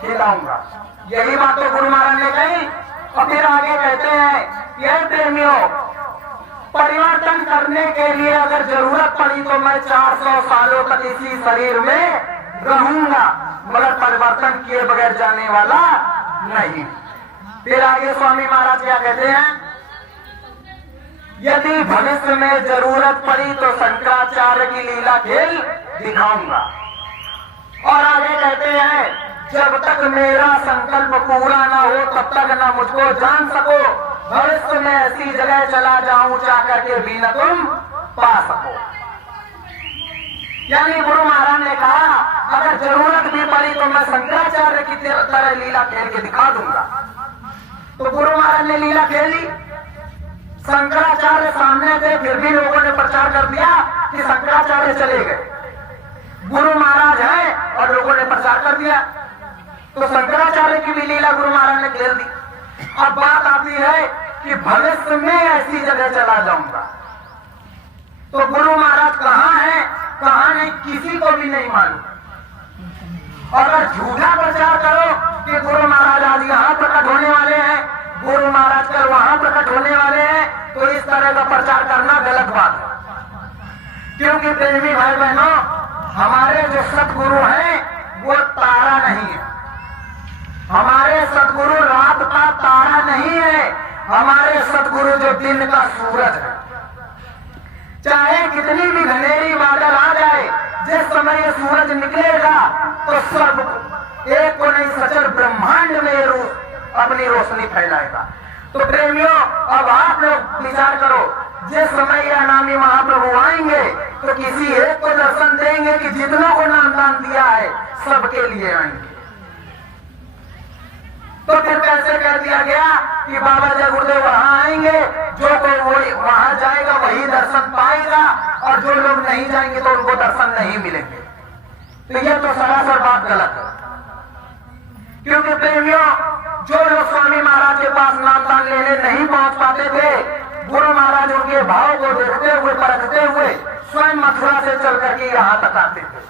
खिलाऊंगा। यही बात तो गुरु महाराज ने कही। और फिर आगे कहते हैं, ये प्रेमियों, परिवर्तन करने के लिए अगर जरूरत पड़ी तो मैं 400 सालों तक इसी शरीर में रहूंगा, मगर परिवर्तन किए बगैर जाने वाला नहीं। फिर आगे स्वामी महाराज क्या कहते हैं, यदि भविष्य में जरूरत पड़ी तो शंकराचार्य की लीला खेल दिखाऊंगा। और आगे कहते हैं, जब तक मेरा संकल्प पूरा ना हो तब तक ना मुझको जान सको, भविष्य में ऐसी जगह चला जाऊं जाकर के भी न तुम पा सको। यानी गुरु महाराज ने कहा अगर जरूरत भी पड़ी तो मैं शंकराचार्य की तरह लीला खेल के दिखा दूंगा। तो गुरु महाराज ने लीला खेली, शंकराचार्य सामने थे, फिर भी लोगों ने प्रचार कर दिया कि शंकराचार्य चले गए, गुरु महाराज है, और लोगों ने प्रचार कर दिया। तो शंकराचार्य की भी लीला गुरु महाराज ने खेल दी। अब बात आती है कि भविष्य में ऐसी जगह चला जाऊंगा। तो गुरु महाराज कहाँ है, कहाँ नहीं, किसी को भी नहीं मालूम। अगर झूठा प्रचार करो कि गुरु महाराज आज यहाँ प्रकट होने वाले हैं, गुरु महाराज कल वहां प्रकट होने वाले हैं, तो इस तरह का प्रचार करना गलत बात है। क्योंकि प्रेमी भाई बहनों, हमारे जो सतगुरु हैं वो तारा नहीं है, हमारे सतगुरु रात का तारा नहीं है, हमारे सतगुरु जो दिन का सूरज है। चाहे कितनी भी घनेरी बादल आ जाए, जिस समय ये सूरज निकलेगा तो सब एक को नहीं सचर ब्रह्मांड में ये अपनी रोशनी फैलाएगा। तो प्रेमियों, अब आप लोग विचार करो, जिस समय ये अनामी महाप्रभु आएंगे तो किसी एक को दर्शन देंगे कि जितनों को नामदान दिया है सबके लिए आएंगे। तो फिर कैसे कह दिया गया कि बाबा जय गुरुदेव वहां आएंगे, जो कोई वहां जाएगा वही दर्शन पाएगा, और जो लोग नहीं जाएंगे तो उनको दर्शन नहीं मिलेंगे। तो ये तो सरासर बात गलत है। क्योंकि प्रेमियों, जो लोग स्वामी महाराज के पास नामदान लेने नहीं पहुंच पाते थे, गुरु महाराज उनके भाव को देखते हुए, परखते हुए स्वयं मथुरा से चल करके यहाँ तक आते थे।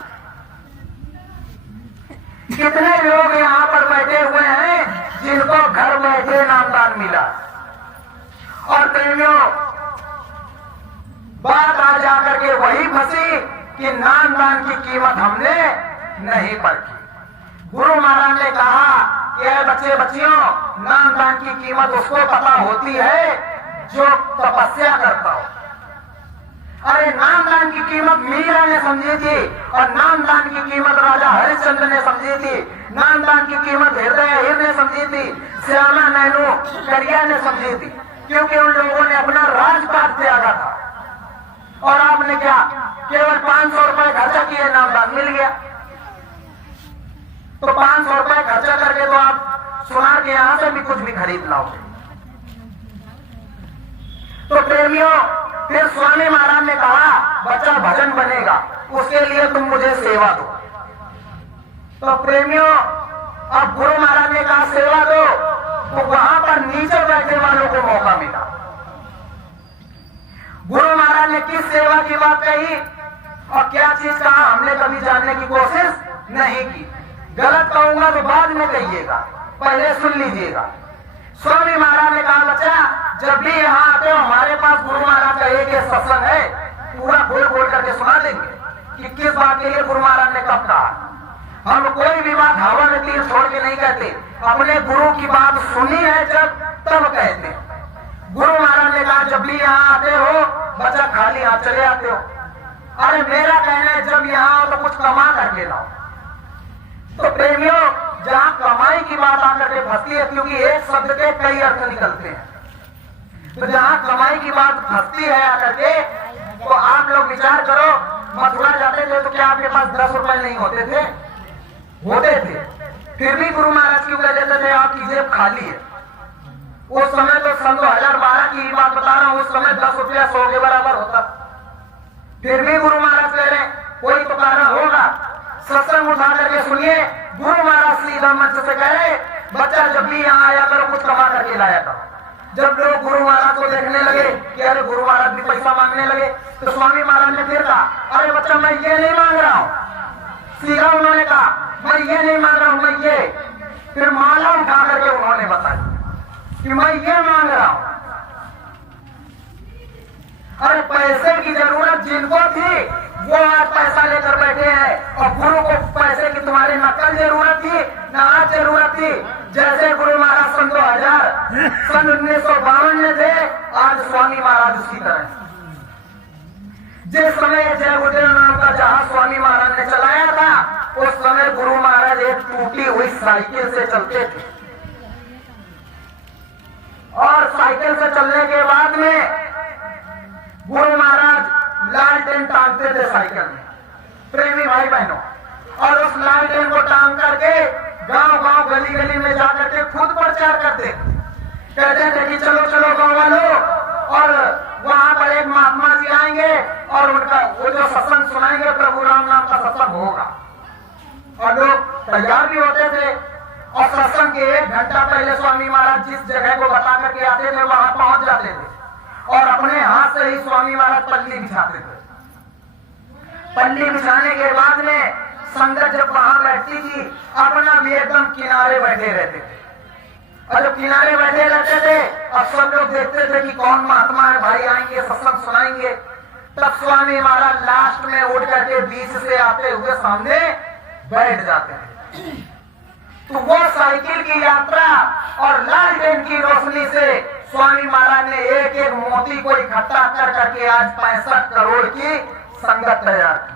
कितने लोग यहाँ पर बैठे हुए हैं जिनको घर बैठे नामदान मिला। और प्रेमियों, बात आ जाकर के वही फंसी कि नामदान की कीमत हमने नहीं परखी। गुरु महाराज ने कहा कि बच्चे बच्चियों, नामदान की कीमत उसको पता होती है जो तपस्या करता हो। अरे नामदान की कीमत मीरा ने समझी थी, और नामदान की कीमत राजा हरिश्चंद्र ने समझी थी, नामदान की कीमत हृदय ने समझी थी, श्यामा नैनू करिया ने समझी थी, क्योंकि उन लोगों ने अपना राजपाट त्यागा था। और आपने क्या, केवल 500 रुपए खर्चा किए, नामदान मिल गया। तो 500 रुपए खर्चा करके तो आप सुनार के यहां से भी कुछ भी खरीद लाओगे। तो प्रेमियों, फिर स्वामी महाराज ने कहा बच्चा भजन बनेगा, उसके लिए तुम मुझे सेवा दो। तो प्रेमियों, अब गुरु महाराज ने कहा सेवा दो, तो वहां पर नीचे बैठे वालों को मौका मिला। गुरु महाराज ने किस सेवा की बात कही और क्या चीज कहा, हमने कभी जानने की कोशिश नहीं की। गलत कहूंगा तो बाद में कहिएगा, पहले सुन लीजिएगा। स्वामी महाराज ने कहा बच्चा, जब भी यहाँ आते हो हमारे पास गुरु महाराज का एक सत्संग है, पूरा बोल बोल करके सुना देंगे कि किस बात के लिए गुरु महाराज ने कब कहा। हम कोई भी बात हवा में तीर छोड़ के नहीं कहते, अपने गुरु की बात सुनी है जब तब कहते। गुरु महाराज ने कहा जब भी यहाँ आते हो बच्चा खाली हाथ चले आते हो। अरे मेरा कहना है जब यहाँ आओ तो कुछ कमा करके लाओ। तो प्रेमियों, जहां कमाई की बात आकर के फंसती है, क्योंकि एक शब्द के कई अर्थ निकलते हैं, तो जहां कमाई की बात फंसती है आकर के, तो आप लोग विचार करो, मथुरा जाते थे तो क्या आपके पास 10 रुपए नहीं होते थे? होते थे। फिर भी गुरु महाराज क्यों कह देते थे आपकी जेब खाली है? उस समय तो सन 2012 की बात बता रहा हूं, उस समय 10 रुपया 100 के बराबर होता। फिर भी गुरु महाराज कह रहे कोई तो कारण होगा। सत्संग उठा करके सुनिए, गुरु महाराज सीधा मंच से कह रहे बच्चा जब भी यहाँ आया करो कुछ कमा करके लाया करो। जब लोग गुरु महाराज को देखने लगे कि अरे गुरु महाराज भी पैसा मांगने लगे, तो स्वामी महाराज ने फिर कहा अरे बच्चा मैं ये नहीं मांग रहा हूँ। सीधा उन्होंने कहा मैं ये नहीं मांग रहा हूँ, मैं ये। फिर माला उठा करके उन्होंने बताया कि मैं ये मांग रहा हूँ। अरे पैसे की जरूरत जिनको थी वो आज पैसा लेकर बैठे हैं, और गुरु को पैसे की तुम्हारी न कल जरूरत थी न आज जरूरत थी। जैसे गुरु महाराज सन 1952 में थे, आज स्वामी महाराज उसी तरह। जिस समय जय गुरुदेव नाम का जहाज स्वामी महाराज ने चलाया था, उस समय गुरु महाराज एक टूटी हुई साइकिल से चलते थे, और साइकिल से चलने के बाद में गुरु महाराज लालटेन टांगते थे साइकिल में, प्रेमी भाई बहनों। और उस लालटेन को टांग करके गांव गांव गली गली में जाकर के खुद प्रचार करते, कहते थे कि चलो चलो गांव वालों, और वहां पर एक महात्मा जी आएंगे और उनका वो जो सत्संग सुनाएंगे प्रभु राम नाम का सत्संग होगा। और लोग तैयार भी होते थे, और सत्संग के 1 घंटा पहले स्वामी महाराज जिस जगह को बता करके आते थे वहां पहुंच जाते थे, और अपने हाथ से ही स्वामी महाराज पल्ली बिछाते थे। पल्ली बिछाने के बाद में संगत जब वहां बैठती थी, अपना भी एकदम किनारे बैठे रहते थे। और जब किनारे बैठे रहते थे, अब सब लोग देखते थे कि कौन महात्मा है भाई आएंगे सत्संग सुनाएंगे। तब स्वामी महाराज लास्ट में उठ करके बीच से आते हुए सामने बैठ जाते हैं। तो वो साइकिल की यात्रा और लालटेन की रोशनी से स्वामी महाराज ने एक एक मोती को इकट्ठा कर करके आज 65 करोड़ की संगत तैयार की।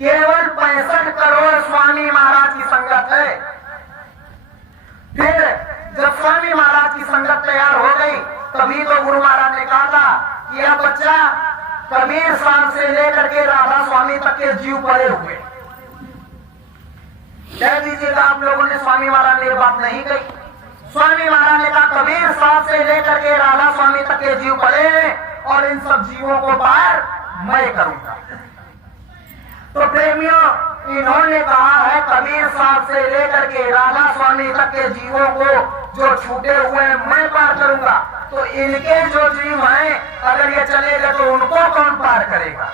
केवल 65 करोड़ स्वामी महाराज की संगत है। फिर जब स्वामी महाराज की संगत तैयार हो गई, तभी तो गुरु महाराज ने कहा था कि यह बच्चा कबीर साहब से लेकर के राधा स्वामी तक के जीव पड़े हुए। कह दीजिएगा आप लोगों ने स्वामी महाराज ने यह बात नहीं कही। स्वामी महाराज ने कहा कबीर साहब से लेकर के राधा स्वामी तक के जीव पड़े हैं और इन सब जीवों को पार मैं करूंगा। तो प्रेमियों, इन्होंने कहा है कबीर साहब से लेकर के राधा स्वामी तक के जीवों को जो छूटे हुए हैं मैं पार करूंगा। तो इनके जो जीव हैं अगर ये चले गए तो उनको कौन पार करेगा?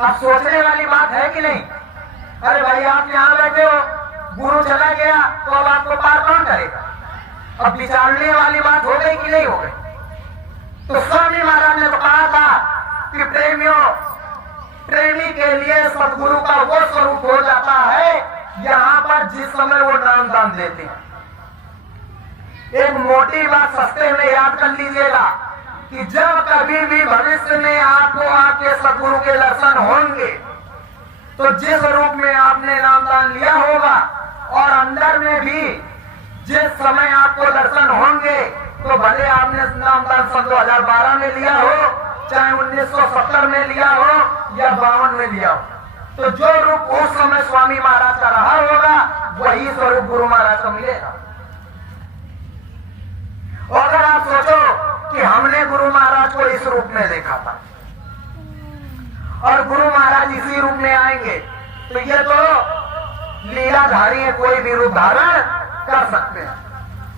अब सोचने वाली बात है कि नहीं? अरे भाई आप यहां बैठे हो, गुरु चला गया तो अब आपको पार कौन करेगा? अब विचारने वाली बात हो गई कि नहीं हो गई? तो स्वामी महाराज ने तो कहा था कि प्रेमियों, प्रेमी के लिए सदगुरु का वो स्वरूप हो जाता है यहां पर जिस समय वो नाम दान देते हैं। एक मोटी बात सस्ते में याद कर लीजिएगा कि जब कभी भी भविष्य में आपको आपके सदगुरु के दर्शन होंगे तो जिस रूप में आपने नामदान लिया होगा और अंदर में भी जिस समय आपको दर्शन होंगे, तो भले आपने नामदान सन 2012 में लिया हो, चाहे 1970 में लिया हो या 52 में लिया हो, तो जो रूप उस समय स्वामी महाराज का रहा होगा वही स्वरूप गुरु महाराज को मिलेगा। और अगर आप सोचो कि हमने गुरु महाराज को इस रूप में देखा था और गुरु महाराज इसी रूप में आएंगे, तो ये तो लीलाधारी है, कोई भी रूप धारण कर सकते हैं।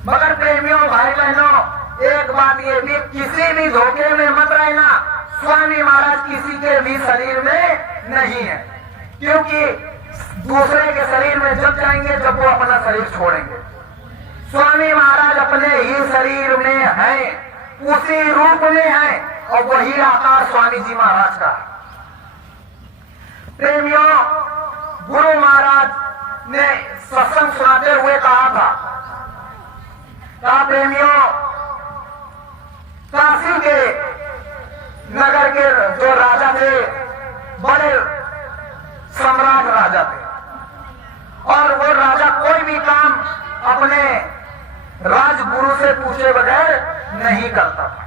मगर प्रेमियों, भाई बहनों, एक बात ये भी, किसी भी धोखे में मत रहना। स्वामी महाराज किसी के भी शरीर में नहीं है, क्योंकि दूसरे के शरीर में जब जाएंगे जब वो अपना शरीर छोड़ेंगे। स्वामी महाराज अपने ही शरीर में हैं, उसी रूप में हैं और वही आकार स्वामी जी महाराज का। प्रेमियों, गुरु महाराज ने सत्संग सुनाते हुए कहा था, प्रेमियों, काशी के नगर के जो राजा थे बड़े सम्राट राजा थे और वो राजा कोई भी काम अपने राजगुरु से पूछे बगैर नहीं करता था।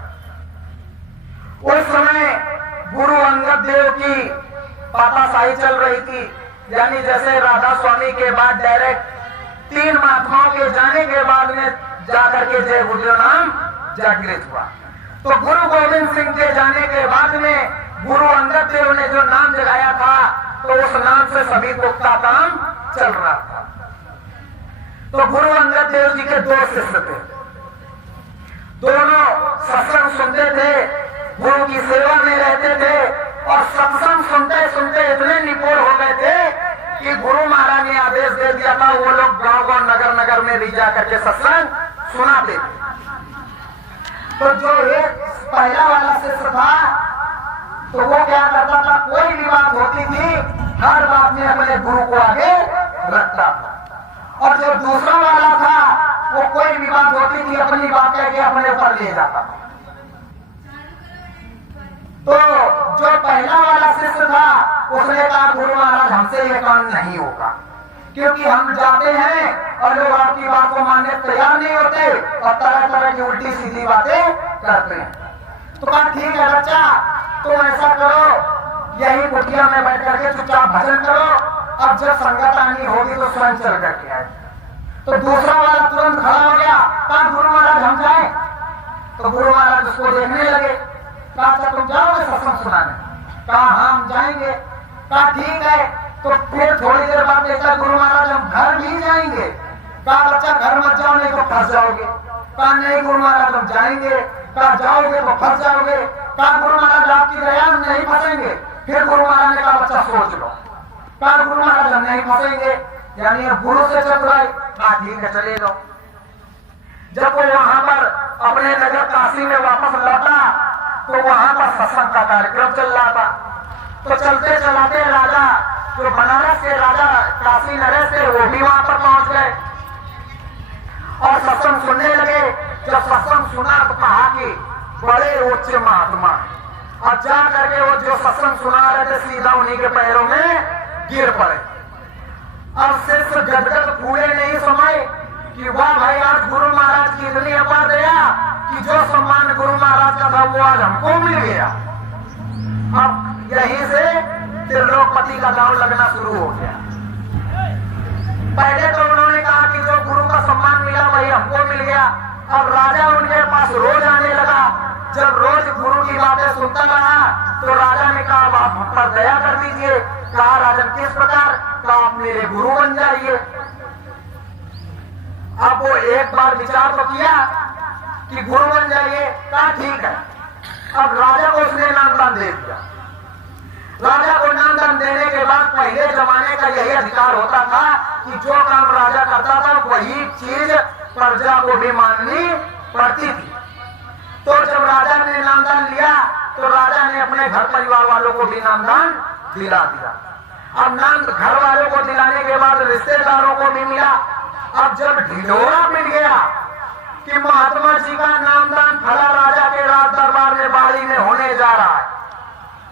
उस समय गुरु अंगद देव की पाताशाही चल रही थी, यानी जैसे राधा स्वामी के बाद डायरेक्ट 3 महात्माओं के जाने के बाद में जाकर के जय गुरुदेव नाम जागृत हुआ। तो गुरु गोविंद सिंह के जाने के बाद में गुरु अंगद देव ने जो नाम जगाया था, तो उस नाम से सभी को का काम चल रहा था। तो गुरु अंगद देव जी के 2 शिष्य थे, दोनों सत्संग सुनते थे, गुरु की सेवा में रहते थे और सत्संग सुनते सुनते इतने निपुण हो गए थे कि गुरु महाराज ने आदेश दे दिया था वो लोग गांव-गांव, नगर-नगर में भी जाकर के सत्संग सुनाते थे। तो जो एक पहला वाला शिष्य था, तो वो क्या करता था, कोई भी बात होती थी हर बात में अपने गुरु को आगे रखता था। और जो दूसरा वाला था, वो कोई भी बात होती थी अपनी बात कह के अपने ऊपर ले जाता था। तो जो पहला वाला शिष्य था, उसने कहा गुरु महाराज हमसे ये काम नहीं होगा, क्योंकि हम जाते हैं और लोग आपकी बात को मानने तैयार नहीं होते और तरह तरह की उल्टी सीधी बातें करते हैं। तो कहा ठीक है बच्चा, तुम ऐसा करो, यही कुटिया में बैठ करके चुपचाप भजन करो, अब जब संगत आनी होगी तो स्वयं चल करके आए। तो दूसरा वाला तुरंत खड़ा हो गया, कहा गुरु महाराज हम जाए? तो गुरु महाराज उसको देखने लगे, कहा अच्छा तुम जाओगे सत्संग सुनाने? कहा हम जाएंगे। कहा ठीक है। तो फिर थोड़ी देर बाद देखा गुरु महाराज हम घर भी जाएंगे। कहा बच्चा घर मत जाओ नहीं तो फंस जाओगे। कहा नहीं गुरु महाराज हम जाएंगे। कहा जाओगे तो फंस जाओगे। कहा गुरु महाराज आपकी दया हम नहीं फंसेंगे। फिर गुरु महाराज ने कहा बच्चा सोच लो। कहा गुरु महाराज हम नहीं फंसेंगे, यानी अब गुरु से चल रहा है। कहा ठीक है चले लो। जब वो वहां पर अपने नगर काशी में वापस लौटा तो वहां पर सत्संग का कार्यक्रम चल रहा था। तो चलते चलाते राजा, जो बनारस के राजा काशी नरेश थे, वो भी वहां पर पहुंच गए और सत्संग सुनने लगे। जब सत्संग सुना तो कहा कि बड़े उच्च महात्मा हैं। अब जा करके वो जो सत्संग सुना रहे थे सीधा उन्हीं के पैरों में गिर पड़े। अब सिर्फ गदगद पूरे नहीं समय कि वाह भाई आज गुरु महाराज की इतनी अपार दया कि जो सम्मान गुरु महाराज का था वो आज हमको मिल गया। अब यहीं से त्रिलोकपति का दांव लगना शुरू हो गया। पहले तो उन्होंने कहा कि जो गुरु का सम्मान मिला वही हमको मिल गया। अब राजा उनके पास रोज आने लगा। जब रोज गुरु की बातें सुनता रहा तो राजा ने कहा आप हम पर दया कर दीजिए। कहा राजन किस प्रकार? कहा आप मेरे गुरु बन जाइए। अब वो एक बार विचार तो किया कि गुरु बन जाइए। कहा ठीक है। अब राजा को उसने नामदान दे दिया। राजा को नामदान देने के बाद पहले जमाने का यही अधिकार होता था कि जो काम राजा करता था वही चीज प्रजा को भी माननी पड़ती थी। तो जब राजा ने नामदान लिया तो राजा ने अपने घर परिवार वालों को भी नामदान दिला दिया। अब नाम घर वालों को दिलाने के बाद रिश्तेदारों को भी मिला। अब जब ढिढोरा मिल गया कि महात्मा जी का नामदान फला राजा के राज दरबार में बाड़ी में होने जा रहा है,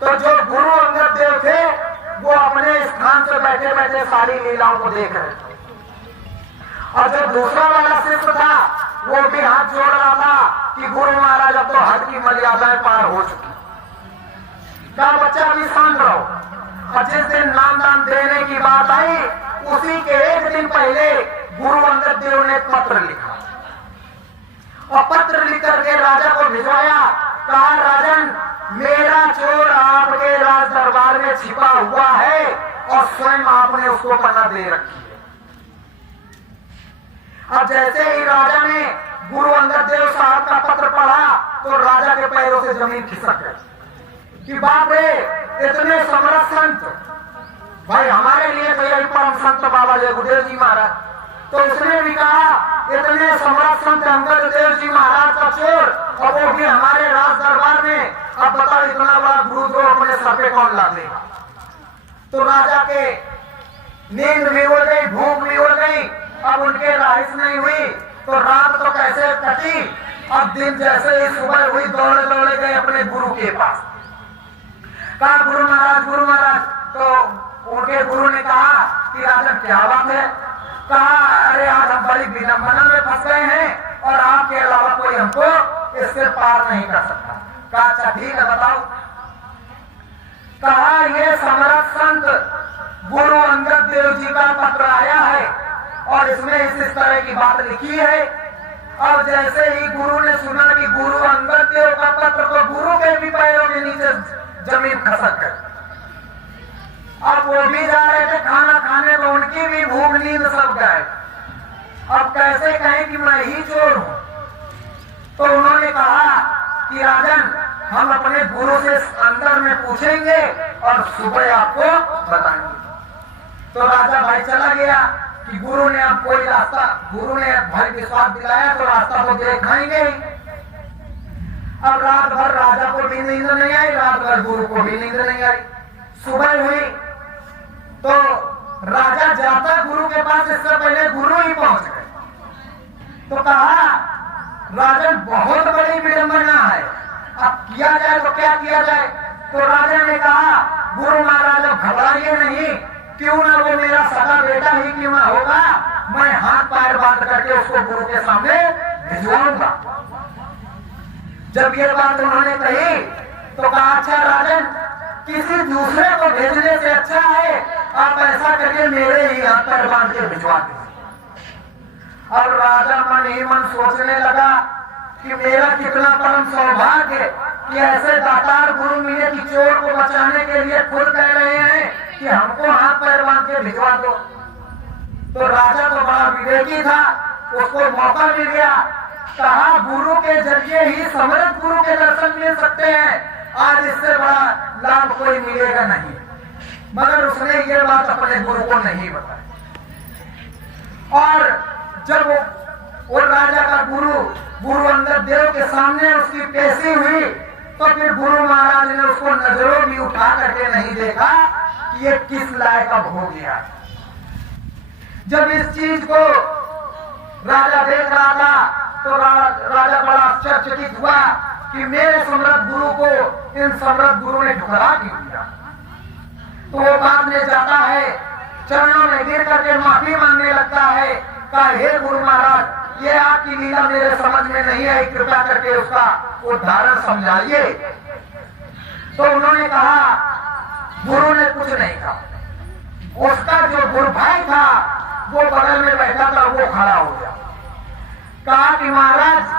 तो जो गुरु अंगद देव थे वो अपने स्थान पर बैठे बैठे सारी लीलाओं को देख रहे थे। और जो दूसरा वाला शिष्य था वो भी हाथ जोड़ रहा था कि गुरु महाराज अब तो हद की मर्यादाएं पार हो चुकी। क्या बच्चा भी शांत रहो। और जिस दिन नामदान देने की बात आई उसी के एक दिन पहले गुरु अंगद देव ने पत्र लिखा और पत्र लिख करके राजा को भिजवाया। कहा राजन मेरा चोर आपके राज दरबार में छिपा हुआ है और स्वयं आपने उसको पनाह दे रखी है। अब जैसे ही राजा ने गुरु अंगद देव साहब का पत्र पढ़ा तो राजा के पैरों से जमीन खिसक गई कि बाप रे इतने समर्थ संत, भाई हमारे लिए तो यही परम संत बाबा जय गुरुदेव जी महाराज। तो उसने भी कहा इतने समर्थ संत अंगद देव जी महाराज का चोर और वो भी हमारे राज दरबार में। अब बताओ इतना बड़ा गुरुद्रोह अपने सर पे कौन ला देगा? तो राजा के नींद भी उड़ गई, भूख भी उड़ गई। अब उनके राइस नहीं हुई तो रात तो कैसे कटी। अब दिन जैसे ही सुबह हुई दौड़े दौड़े गए अपने गुरु के पास। कहा गुरु महाराज। तो उनके गुरु ने कहा कि राजन क्या बात है? कहा अरे आज हम बड़ी विडंबना में फंस गए हैं और आपके अलावा कोई हमको इससे पार नहीं कर सकता। कहा अच्छा ठीक है बताओ। कहा ये समर्थ संत गुरु अंगद देव जी का पत्र आया है और इसमें इस तरह की बात लिखी है। अब जैसे ही गुरु ने सुना कि गुरु अंगद देव का पत्र, तो गुरु के भी पैरों के नीचे जमीन खसक गई। अब वो भी जा रहे थे खाना खाने तो उनकी भी भूख नींद सब गए। अब कैसे कहें कि मैं ही चोर हूं? तो उन्होंने कहा कि राजन हम अपने गुरु से अंदर में पूछेंगे और सुबह आपको बताएंगे। तो राजा भाई चला गया कि गुरु ने अब कोई रास्ता, गुरु ने भाई विश्वास दिलाया तो रास्ता तो दिखाएंगे। अब रात भर राजा को भी नींद नहीं आई, रात भर गुरु को भी नींद नहीं आई। सुबह हुई तो राजा जाता गुरु के पास, इससे पहले गुरु ही पहुंच गए। तो कहा राजन बहुत बड़ी विडंबना है, अब किया जाए तो क्या किया जाए? तो राजा ने कहा गुरु महाराज अब घबराइए नहीं, क्यों ना वो मेरा सगा बेटा ही क्यों ना होगा, मैं हाथ पैर बांध करके उसको गुरु के सामने भिजवाऊंगा। जब ये बात उन्होंने कही तो कहा अच्छा राजन किसी दूसरे को भेजने से अच्छा है आप ऐसा करिए मेरे ही हाथ पैर बांध के भिजवा दीजिए। अब राजा मन ही मन सोचने लगा कि मेरा कितना परम सौभाग्य है कि ऐसे दातार गुरु मिले कि चोर को बचाने के लिए खुद कह रहे हैं कि हमको हाथ पैर बांध के भिजवा दो। तो राजा तो बड़ा विवेकी था, उसको मौका मिल गया। कहा गुरु के जरिए ही समर्थ गुरु के दर्शन मिल सकते हैं, आज इससे बड़ा लाभ कोई मिलेगा नहीं। मगर उसने ये बात अपने गुरु को नहीं बताई। और जब वो राजा का गुरु अंगद देव के सामने उसकी पेशी हुई तो फिर गुरु महाराज ने उसको नजरों भी उठा करके नहीं देखा कि ये किस लायक अब हो गया। जब इस चीज को राजा देख रहा था तो राजा बड़ा आश्चर्यचकित हुआ कि मेरे सम्राट गुरु को इन सम्राट गुरु ने ठुकरा क्यों दिया। तो वो बाद में जाता है, चरणों में गिर करके माफी मांगने लगता है, कहा हे गुरु महाराज, ये आपकी लीला मेरे समझ में नहीं आई, कृपया करके उसका उदाहरण समझाइए। तो उन्होंने कहा, गुरु ने कुछ नहीं कहा, उसका जो गुरु भाई था वो बगल में बैठा था, वो खड़ा हो गया, कहा कि महाराज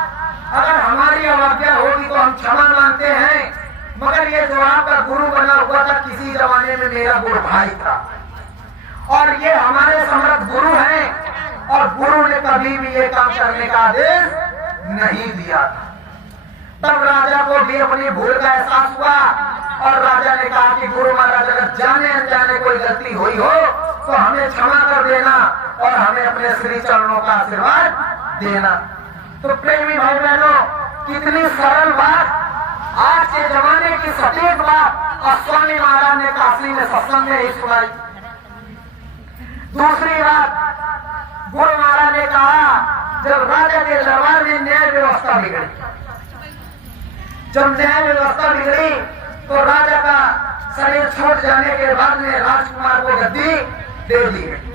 अगर हमारी अवज्ञा होगी तो हम क्षमा मांगते हैं, मगर ये जो आपका गुरु बना हुआ था किसी जमाने में मेरा गुरु भाई था और ये हमारे सम्राट गुरु हैं और गुरु ने कभी भी ये काम करने का आदेश नहीं दिया था। तब राजा को भी अपनी भूल का एहसास हुआ और राजा ने कहा कि गुरु महाराज अगर जाने अनजाने कोई गलती हुई हो तो हमें क्षमा कर देना और हमें अपने श्री चरणों का आशीर्वाद देना। तो प्रेमी भाई बहनों, कितनी सरल बात, आज के जमाने की सटीक बात और स्वामी महाराज ने काशी में सत्संग में ही सुनाई। दूसरी बात, गुरु महाराज ने कहा जब राजा के दरबार में न्याय व्यवस्था बिगड़ी, जब न्याय व्यवस्था बिगड़ी तो राजा का शरीर छूट जाने के बाद में राजकुमार को गद्दी दे दी गई।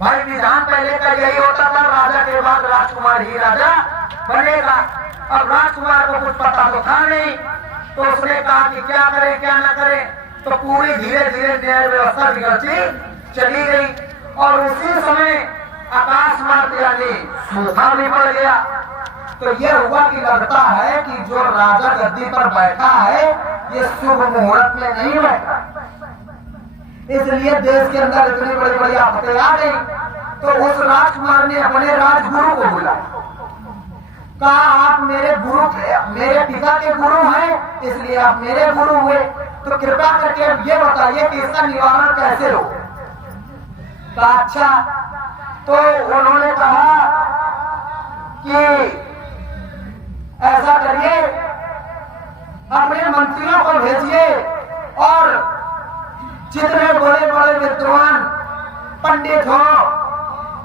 भाई विधान पहले का यही होता था, राजा के बाद राजकुमार ही राजा बनेगा। अब राजकुमार को कुछ पता तो था नहीं, तो उसने कहा कि क्या करें क्या न करें, तो पूरी धीरे धीरे न्याय व्यवस्था बिगड़ती चली गई और उसी समय आकाश मार्ग यानी सूखा भी पड़ गया। तो यह हुआ कि लगता है कि जो राजा गद्दी पर बैठा है ये शुभ मुहूर्त में नहीं बैठा, इसलिए देश के अंदर इतनी बड़ी बड़ी आफतें आ गई। तो उस राजकुमार ने अपने राजगुरु को बुलाया, कहा आप मेरे गुरु, मेरे पिता के गुरु हैं, इसलिए आप मेरे गुरु हुए, तो कृपया करके अब ये बताइए कि इसका निवारण कैसे हो। कहा अच्छा। तो उन्होंने कहा कि ऐसा करिए, अपने मंत्रियों को भेजिए और जितने बड़े बड़े विद्वान पंडित हो,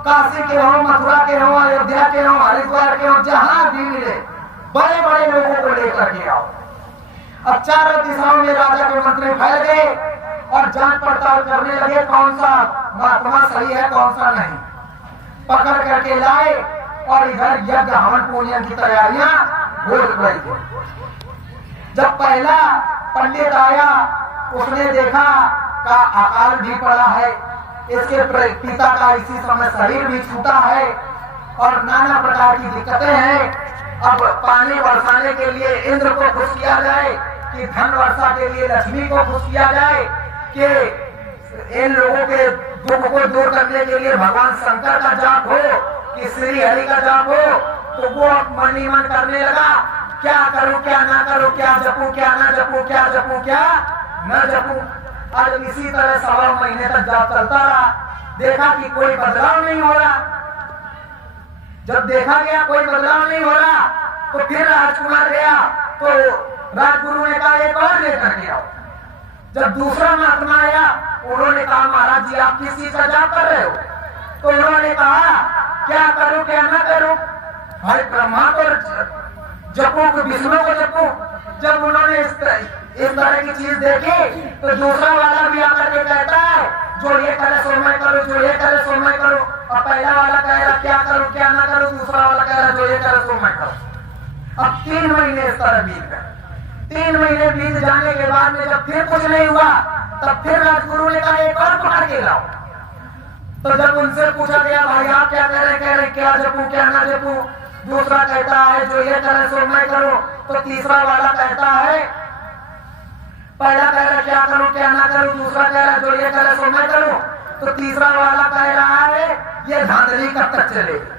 काशी के हो, मथुरा के हो, अयोध्या के हो, हरिद्वार के हो, जहां भी मिले बड़े बड़े लोगों को लेकर के आओ। अब चारों दिशाओं में राजा के मंत्री फैल गए और जांच पड़ताल करने लगे कौन सा महात्मा सही है कौन सा नहीं, पकड़ करके लाए और इधर यज्ञ हवन पूजन की तैयारियां हो रही थी। जब पहला पंडित आया उसने देखा का अकाल भी पड़ा है, इसके पिता का इसी समय शरीर भी छूटा है और नाना प्रकार की दिक्कतें हैं। अब पानी बरसाने के लिए इंद्र को खुश किया जाए कि धन वर्षा के लिए लक्ष्मी को खुश किया जाए कि इन लोगों के दुख को दूर करने के लिए भगवान शंकर का जाप हो कि श्री हरि का जाप हो, तो वो मन ही मन करने लगा क्या करूं क्या ना करूं, क्या जपूं क्या ना जपूं, क्या जपूं क्या न जपूं। आज इसी तरह 1.25 महीने तक जाप चलता रहा, देखा कि कोई बदलाव नहीं हो रहा। जब देखा गया कोई बदलाव नहीं हो रहा तो फिर राजकुमार गया तो राजगुरु ने कहा एक और लेकर के आओ। जब दूसरा महात्मा आया उन्होंने कहा महाराज जी आप किस चीज का जाप कर रहे हो, तो उन्होंने कहा क्या करूं क्या ना करूं, भाई ब्रह्मा को जपूं कि विष्णु को जपूं। जब उन्होंने इस तरह की चीज देखी तो दूसरा वाला भी आकर के कहता है जो ये करे सो मैं करूं, जो ये करे सो मैं करूं, और पहला वाला कह रहा क्या करूं क्या ना करूं, दूसरा वाला कह रहा जो ये करे सो मैं करूं। अब 3 महीने इस तरह बीत गए। 3 महीने बीत जाने के बाद में जब फिर कुछ नहीं हुआ तब फिर राजगुरु ने कहा एक और पकड़ के लाओ। तो जब उनसे पूछा गया भाई आप क्या कह रहे क्या जपूं क्या ना जपूं, दूसरा कहता है जो ये करे सो मैं करूं, तो तीसरा वाला कहता है पहला कह रहा क्या करूं क्या ना करूं, दूसरा कह रहा जो ये करे सो मैं करूं, तो तीसरा वाला कह रहा है ये धांधली कब तक चलेगी।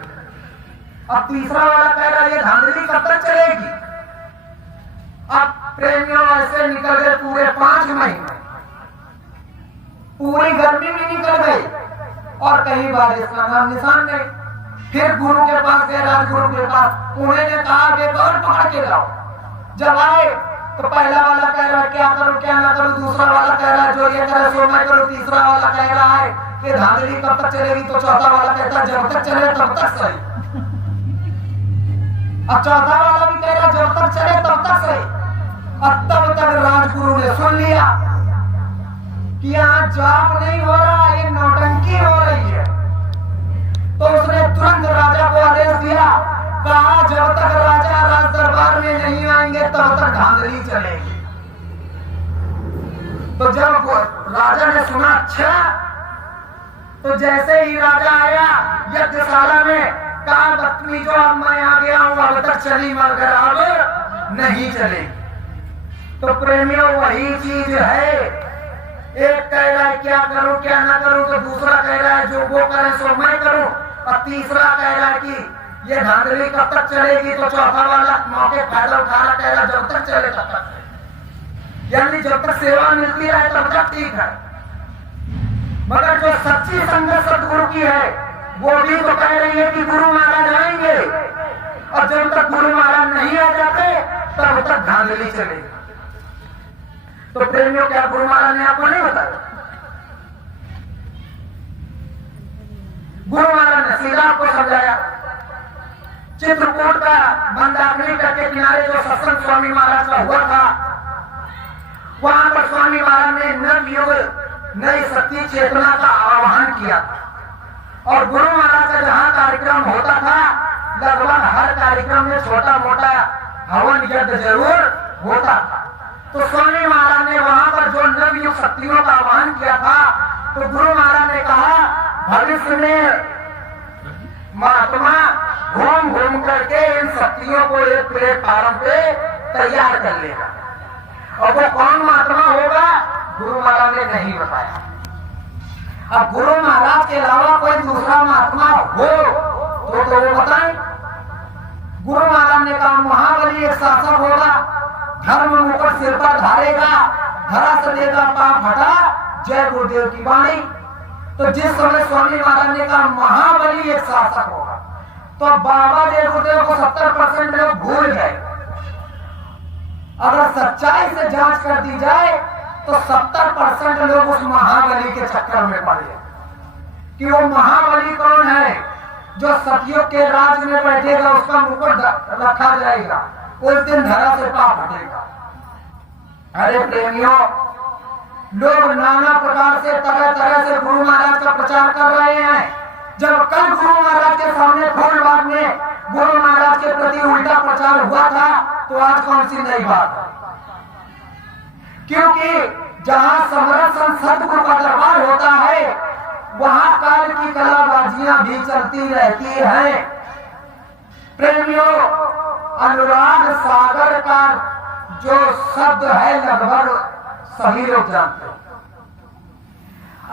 अब तीसरा वाला कह रहा है ये धांधली कब तक चलेगी। अब प्रेमियों ऐसे निकल गए पूरे 5 महीने, पूरी गर्मी भी निकल गई और कहीं बारिश का नाम निशान नहीं। फिर गुरु के पास गए, राजगुरु के पास, उन्होंने कहा एक और पकड़ के लाओ। जब आए तो पहला वाला कह रहा है क्या करूं क्या ना करूं, दूसरा वाला कह रहा है जो ये करे सो मैं करूं, तीसरा वाला कह रहा है कि धांधली कब तक चलेगी, तो चौथा वाला कहता है जब तक चले तब तक सही। अब चौथा वाला भी कह रहा है जब तक चले तब तक सही। अब तब तक राजगुरु ने सुन लिया कि यहाँ जाप नहीं हो रहा, ये नौटंकी हो रही है। तो उसने तुरंत राजा को आदेश दिया, कहा जब तक राजा राज दरबार में नहीं आएंगे तब तक धांधली चलेगी। तो जब राजा ने सुना अच्छा, तो जैसे ही राजा आया यज्ञशाला में, कहा बदतमीजो अब मैं आ गया हूं, अब तक चली मगर अब नहीं चलेगी। तो प्रेमियों वही चीज है, एक कह रहा है क्या करूं क्या ना करूं, तो दूसरा कह रहा है जो वो करे सो मैं करूं, और तीसरा कह रहा है कि ये धांधली कब तक चलेगी, तो चौथा वाला मौके फायदा उठा रहा कह रहा जब तक चले तब तक, यानी जब तक सेवा मिलती है तब तक ठीक है। मगर जो सच्ची संगत सतगुरु की है वो भी तो कह रही है कि गुरु महाराज आएंगे, और जब तक गुरु महाराज नहीं आ जाते तब तक धांधली चलेगी। तो प्रेमियों क्या गुरु महाराज ने आपको नहीं बताया? गुरु महाराज ने सीधा आपको समझाया। चित्रकूट का मंदाकिनी तट के किनारे जो सत्संग स्वामी महाराज का हुआ था, वहां पर स्वामी महाराज ने नवयुग नई शक्ति चेतना का आह्वान किया, और गुरु महाराज का जहां कार्यक्रम होता था लगभग हर कार्यक्रम में छोटा मोटा हवन यज्ञ जरूर होता था। तो स्वामी महाराज ने वहां पर जो नवयुग शक्तियों का आह्वान किया था, तो गुरु महाराज ने कहा भविष्य में महात्मा घूम घूम करके इन शक्तियों को एक प्लेटफार्म पे तैयार कर लेगा, और वो कौन महात्मा होगा गुरु महाराज ने नहीं बताया। अब गुरु महाराज के अलावा कोई दूसरा महात्मा हो तो वो बताएं। गुरु महाराज ने कहा महाबली एक शासक होगा, धर्म मुकुट सिर पर धारेगा, धरा से देगा पाप हटा, जय गुरुदेव की वाणी। तो जिस समय स्वामी महाराज ने कहा महाबली एक शासक होगा, तो बाबा जय गुरुदेव को 70% लोग भूल गए। अगर सच्चाई से जांच कर दी जाए तो 70% लोग उस महाबली के चक्कर में पड़ गए कि वो महाबली कौन है जो सतियों के राज में बैठेगा, उसका मुकुट रखा जाएगा, उस दिन धरा से पाप हटेगा। अरे प्रेमियों, लोग नाना प्रकार से तरह तरह से गुरु महाराज का प्रचार कर रहे हैं। जब कल गुरु महाराज के सामने फूलबाग में गुरु महाराज के प्रति उल्टा प्रचार हुआ था, तो आज कौन सी नई बात है? क्योंकि जहां समरस सदगुरु का दरबार होता है वहां काल की कलाबाजियां भी चलती रहती हैं। प्रेमियों, अनुराग सागर का जो शब्द है लगभग सभी लोग जानते हो।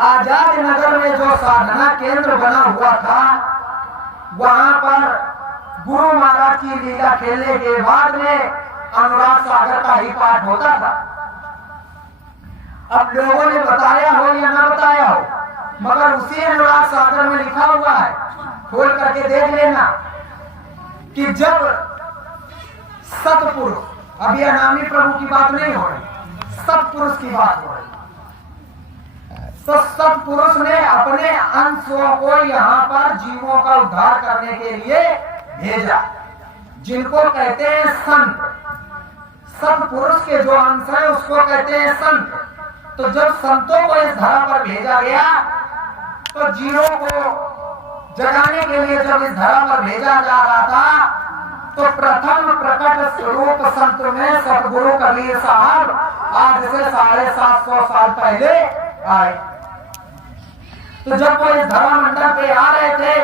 आजाद नगर में जो साधना केंद्र बना हुआ था, वहां पर गुरु महाराज की लीला खेलने के बाद में अनुराग सागर का ही पाठ होता था। अब लोगों ने बताया हो या ना बताया हो, मगर उसी अनुराग सागर में लिखा हुआ है, खोल करके देख लेना कि जब सतपुरुष, अभी अनामी प्रभु की बात नहीं हो रही, सतपुरुष की बात हो रही, तो सतपुरुष ने अपने अंशों को यहाँ पर जीवों का उद्धार करने के लिए भेजा, जिनको कहते हैं संत। सतपुरुष के जो अंश है उसको कहते हैं संत। तो जब संतों को इस धरा पर भेजा गया, तो जीवों को जगाने के लिए जब इस धरा पर भेजा जा रहा था, तो प्रथम प्रकट स्वरूप संत में सतगुरु कबीर साहब आज से 750 साल पहले आए। तो जब वो इस धरा मंडल पे आ रहे थे,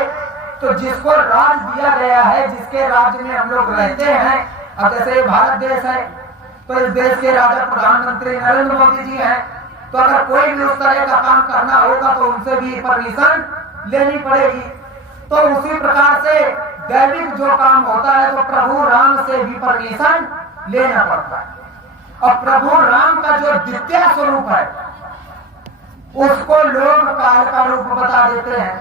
तो जिसको राज दिया गया है, जिसके राज्य में हम लोग रहते हैं, अब जैसे भारत देश है, तो इस देश के राजा प्रधानमंत्री नरेंद्र मोदी जी हैं, तो अगर कोई भी उस तरह का काम करना होगा तो उनसे भी परमिशन लेनी पड़ेगी। तो उसी प्रकार से दैविक जो काम होता है तो प्रभु राम से भी परमिशन लेना पड़ता है। और प्रभु राम का जो द्वितीय स्वरूप है उसको लोग काल का रूप बता देते हैं,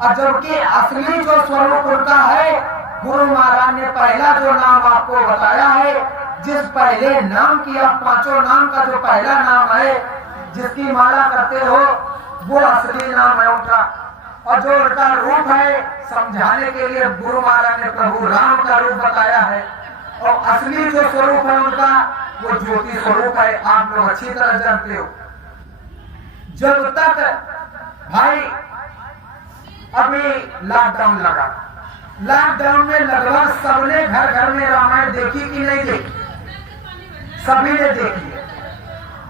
और जबकि असली जो स्वरूप उनका है, गुरु महाराज ने पहला जो नाम आपको बताया है जिस पहले नाम किया, पांचों नाम का जो पहला नाम है जिसकी माला करते हो, वो असली नाम है उनका। और जो उनका रूप है समझाने के लिए गुरु महाराज ने प्रभु राम का रूप बताया है। और असली जो स्वरूप है उनका वो ज्योति स्वरूप है, आप लोग अच्छी तरह जानते हो। जब तक भाई अभी लॉकडाउन लगा, लॉकडाउन में लगभग सबने घर घर में रामायण देखी कि नहीं देखी? सभी ने देखी है।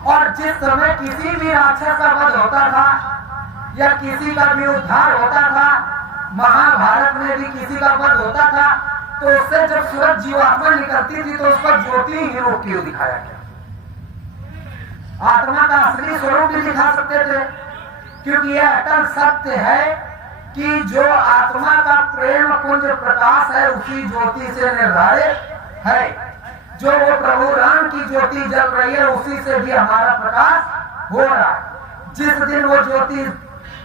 और जिस समय किसी भी राक्षस का वध होता था या किसी का भी उद्धार होता था, महाभारत में भी किसी का वध होता था, तो उससे जब सूरज जीवात्मा निकलती थी तो उसका ज्योति ही रूप क्यों दिखाया गया? आत्मा का असली स्वरूप भी दिखा सकते थे, क्योंकि यह अटल सत्य है कि जो आत्मा का प्रेम पुंज प्रकाश है उसी ज्योति से निर्धारित है। जो वो प्रभु राम की ज्योति जल रही है उसी से भी हमारा प्रकाश हो रहा है। जिस दिन वो ज्योति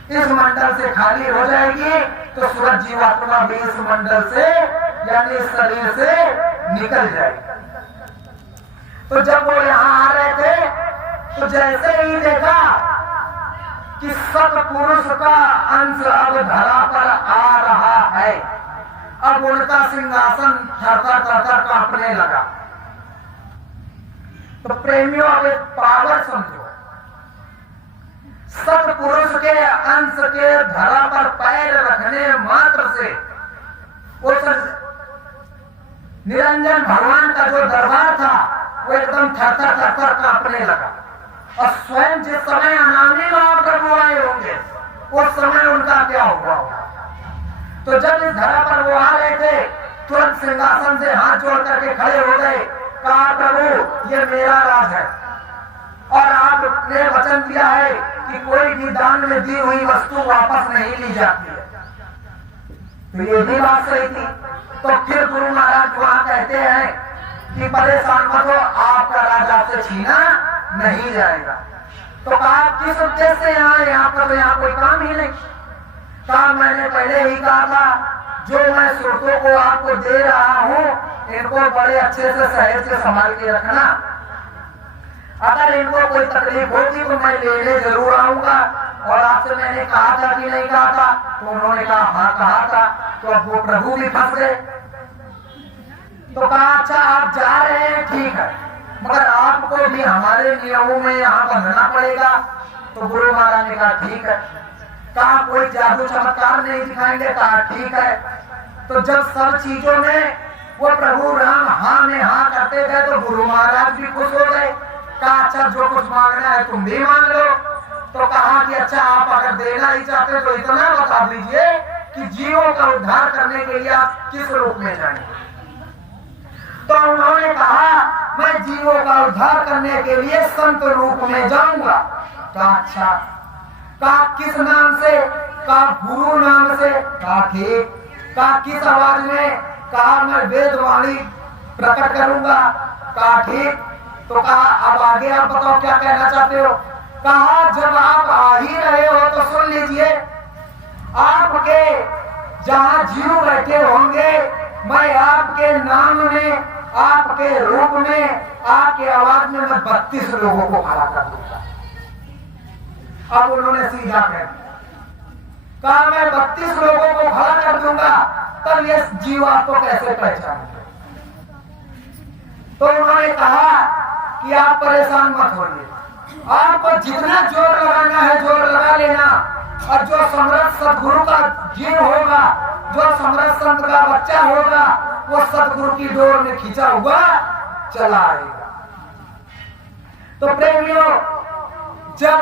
इस मंडल से खाली हो जाएगी तो सूरज जीवात्मा भी इस मंडल से यानी इस शरीर से निकल जाएगी। तो जब वो यहाँ आ रहे थे तो जैसे ही देखा कि सतपुरुष का अंश अब धरा पर आ रहा है, अब उनका सिंहासन थरथर थरथर कांपने लगा। तो प्रेमियों अब एक पावर समझो, सतपुरुष के अंश के धरा पर पैर रखने मात्र से उस निरंजन भगवान का जो दरबार था वो एकदम थरथर थरथर कांपने लगा। और स्वयं जिस समय अनामी महाप्रभु आए होंगे उस समय उनका क्या हुआ होगा? तो जब इस धरा पर वो आ रहे थे तुरंत सिंहासन से हाथ जोड़ करके खड़े हो गए, कहा प्रभु ये मेरा राज है और आपने वचन दिया है कि कोई भी दान में दी हुई वस्तु वापस नहीं ली जाती है। तो ये भी बात सही थी। तो फिर गुरु महाराज वहां कहते हैं कि परेशान मत हो, आपका राज आपसे छीना नहीं जाएगा। तो कहा किस उद्देश्य से यहाँ पर? तो यहाँ कोई काम ही नहीं। कहा मैंने पहले ही कहा था जो मैं सुरतों को आपको दे रहा हूँ इनको बड़े अच्छे से सहेज के संभाल के रखना। अगर इनको कोई तकलीफ होगी तो मैं लेने जरूर आऊंगा। और आपसे मैंने कहा था कि नहीं कहा था? तो उन्होंने कहा हाँ कहा था। तो अब वो प्रभु भी फंस गए। तो कहा अच्छा आप जा रहे हैं ठीक है, मगर आपको भी हमारे नियमों में यहाँ बंधना पड़ेगा। तो गुरु महाराज ने कहा ठीक है। कहा कोई जादू चमत्कार नहीं दिखाएंगे? कहा ठीक है। तो जब सब चीजों में वो प्रभु राम हाँ में हाँ करते गए तो गुरु महाराज भी खुश हो गए। कहा अच्छा जो कुछ मांगना है तुम भी मांग लो। तो कहा कि अच्छा आप अगर देना ही चाहते तो इतना बता दीजिए कि जीवों का उद्धार करने के लिए आप किस रूप में जाएंगे? तो उन्होंने कहा मैं जीवों का उद्धार करने के लिए संत रूप में जाऊंगा। कहा अच्छा। कहा किस नाम से? कहा गुरु नाम से। कहा ठीक। कहा किस आवाज में? कहा मैं वेदवाणी प्रकट करूंगा। कहा ठीक। तो कहा अब आगे आप बताओ क्या कहना चाहते हो? कहा जब आप आ ही रहे हो तो सुन लीजिए, आपके जहां जीव बैठे होंगे मैं आपके नाम में आपके रूप में आपके आवाज में मैं 32 लोगों को खड़ा कर दूंगा। अब उन्होंने सीधा कहा मैं 32 लोगों को खड़ा कर दूंगा, तब ये जीव आपको कैसे पहचानेंगे? तो उन्होंने कहा कि आप परेशान मत होइए, आपको जितना जोर लगाना है जोर लगा लेना। और जो समर्थ सदगुरु का जीव होगा, जो समर्थ संत का बच्चा होगा, वो सदगुरु की डोर में खींचा हुआ चला आएगा। तो प्रेमियों जब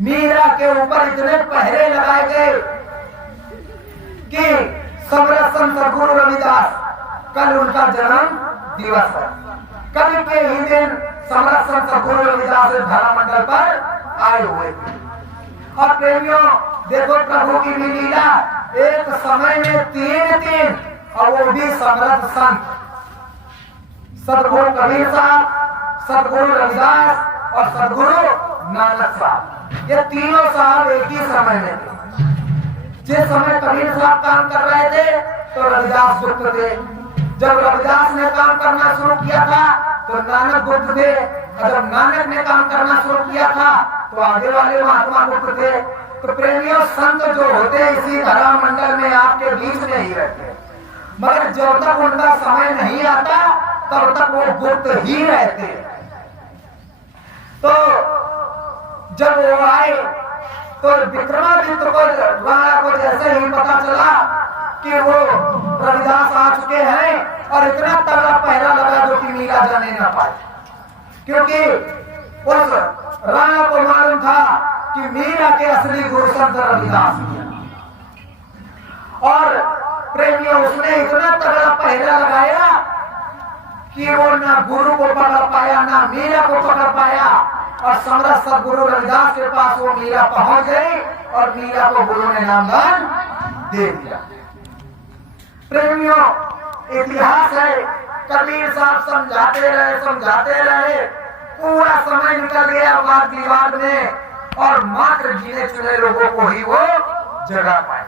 मीरा के ऊपर इतने पहरे लगाए गए कि समर्थ संत सदगुरु रविदास, कल उनका जन्म दिवस है, कल के ही दिन समर्थ संत सदगुरु रविदास धरा मंडल पर आए हुए थे। और प्रेमियों देखो प्रभु की भी लीला, एक समय में 3 और वो भी समर्थ संत, सदगुरु कबीर साहब, सदगुरु रविदास और सदगुरु नानक साहब, ये तीनों साहब एक ही समय में थे। जिस समय कबीर साहब काम कर रहे थे तो रविदास गुप्त थे, जब रविदास ने काम करना शुरू किया था तो नानक गुप्त थे, और जब नानक ने काम करना शुरू किया था तो आगे वाले महात्मा गुप्त थे। तो प्रेमियों, संत जो होते हैं इसी धरा मंडल में आपके बीच में ही रहते हैं, मगर जब तक उनका समय नहीं आता तब तक वो गुप्त ही रहते हैं। तो जब वो आए तो विक्रमादित्य को राणा को जैसे ही पता चला कि वो रविदास आ चुके हैं, और इतना तगड़ा पहरा लगा जो कि मीरा जाने न पाए, क्योंकि उस राणा को मालूम था कि मीरा के असली गुरु संत रविदास हैं। और प्रेमियों, उसने इतना तगड़ा पहरा लगाया कि वो ना गुरु को पकड़ पाया ना मीरा को पकड़ पाया, और समरथ सदगुरु रविदास के पास वो मीरा पहुंच गई और मीरा को गुरु ने नामदान दे दिया। प्रेमियों, इतिहास है, कबीर साहब समझाते रहे, पूरा समय निकल गया वाद विवाद में, और मात्र गिने चुने लोगों को ही वो जगा पाए।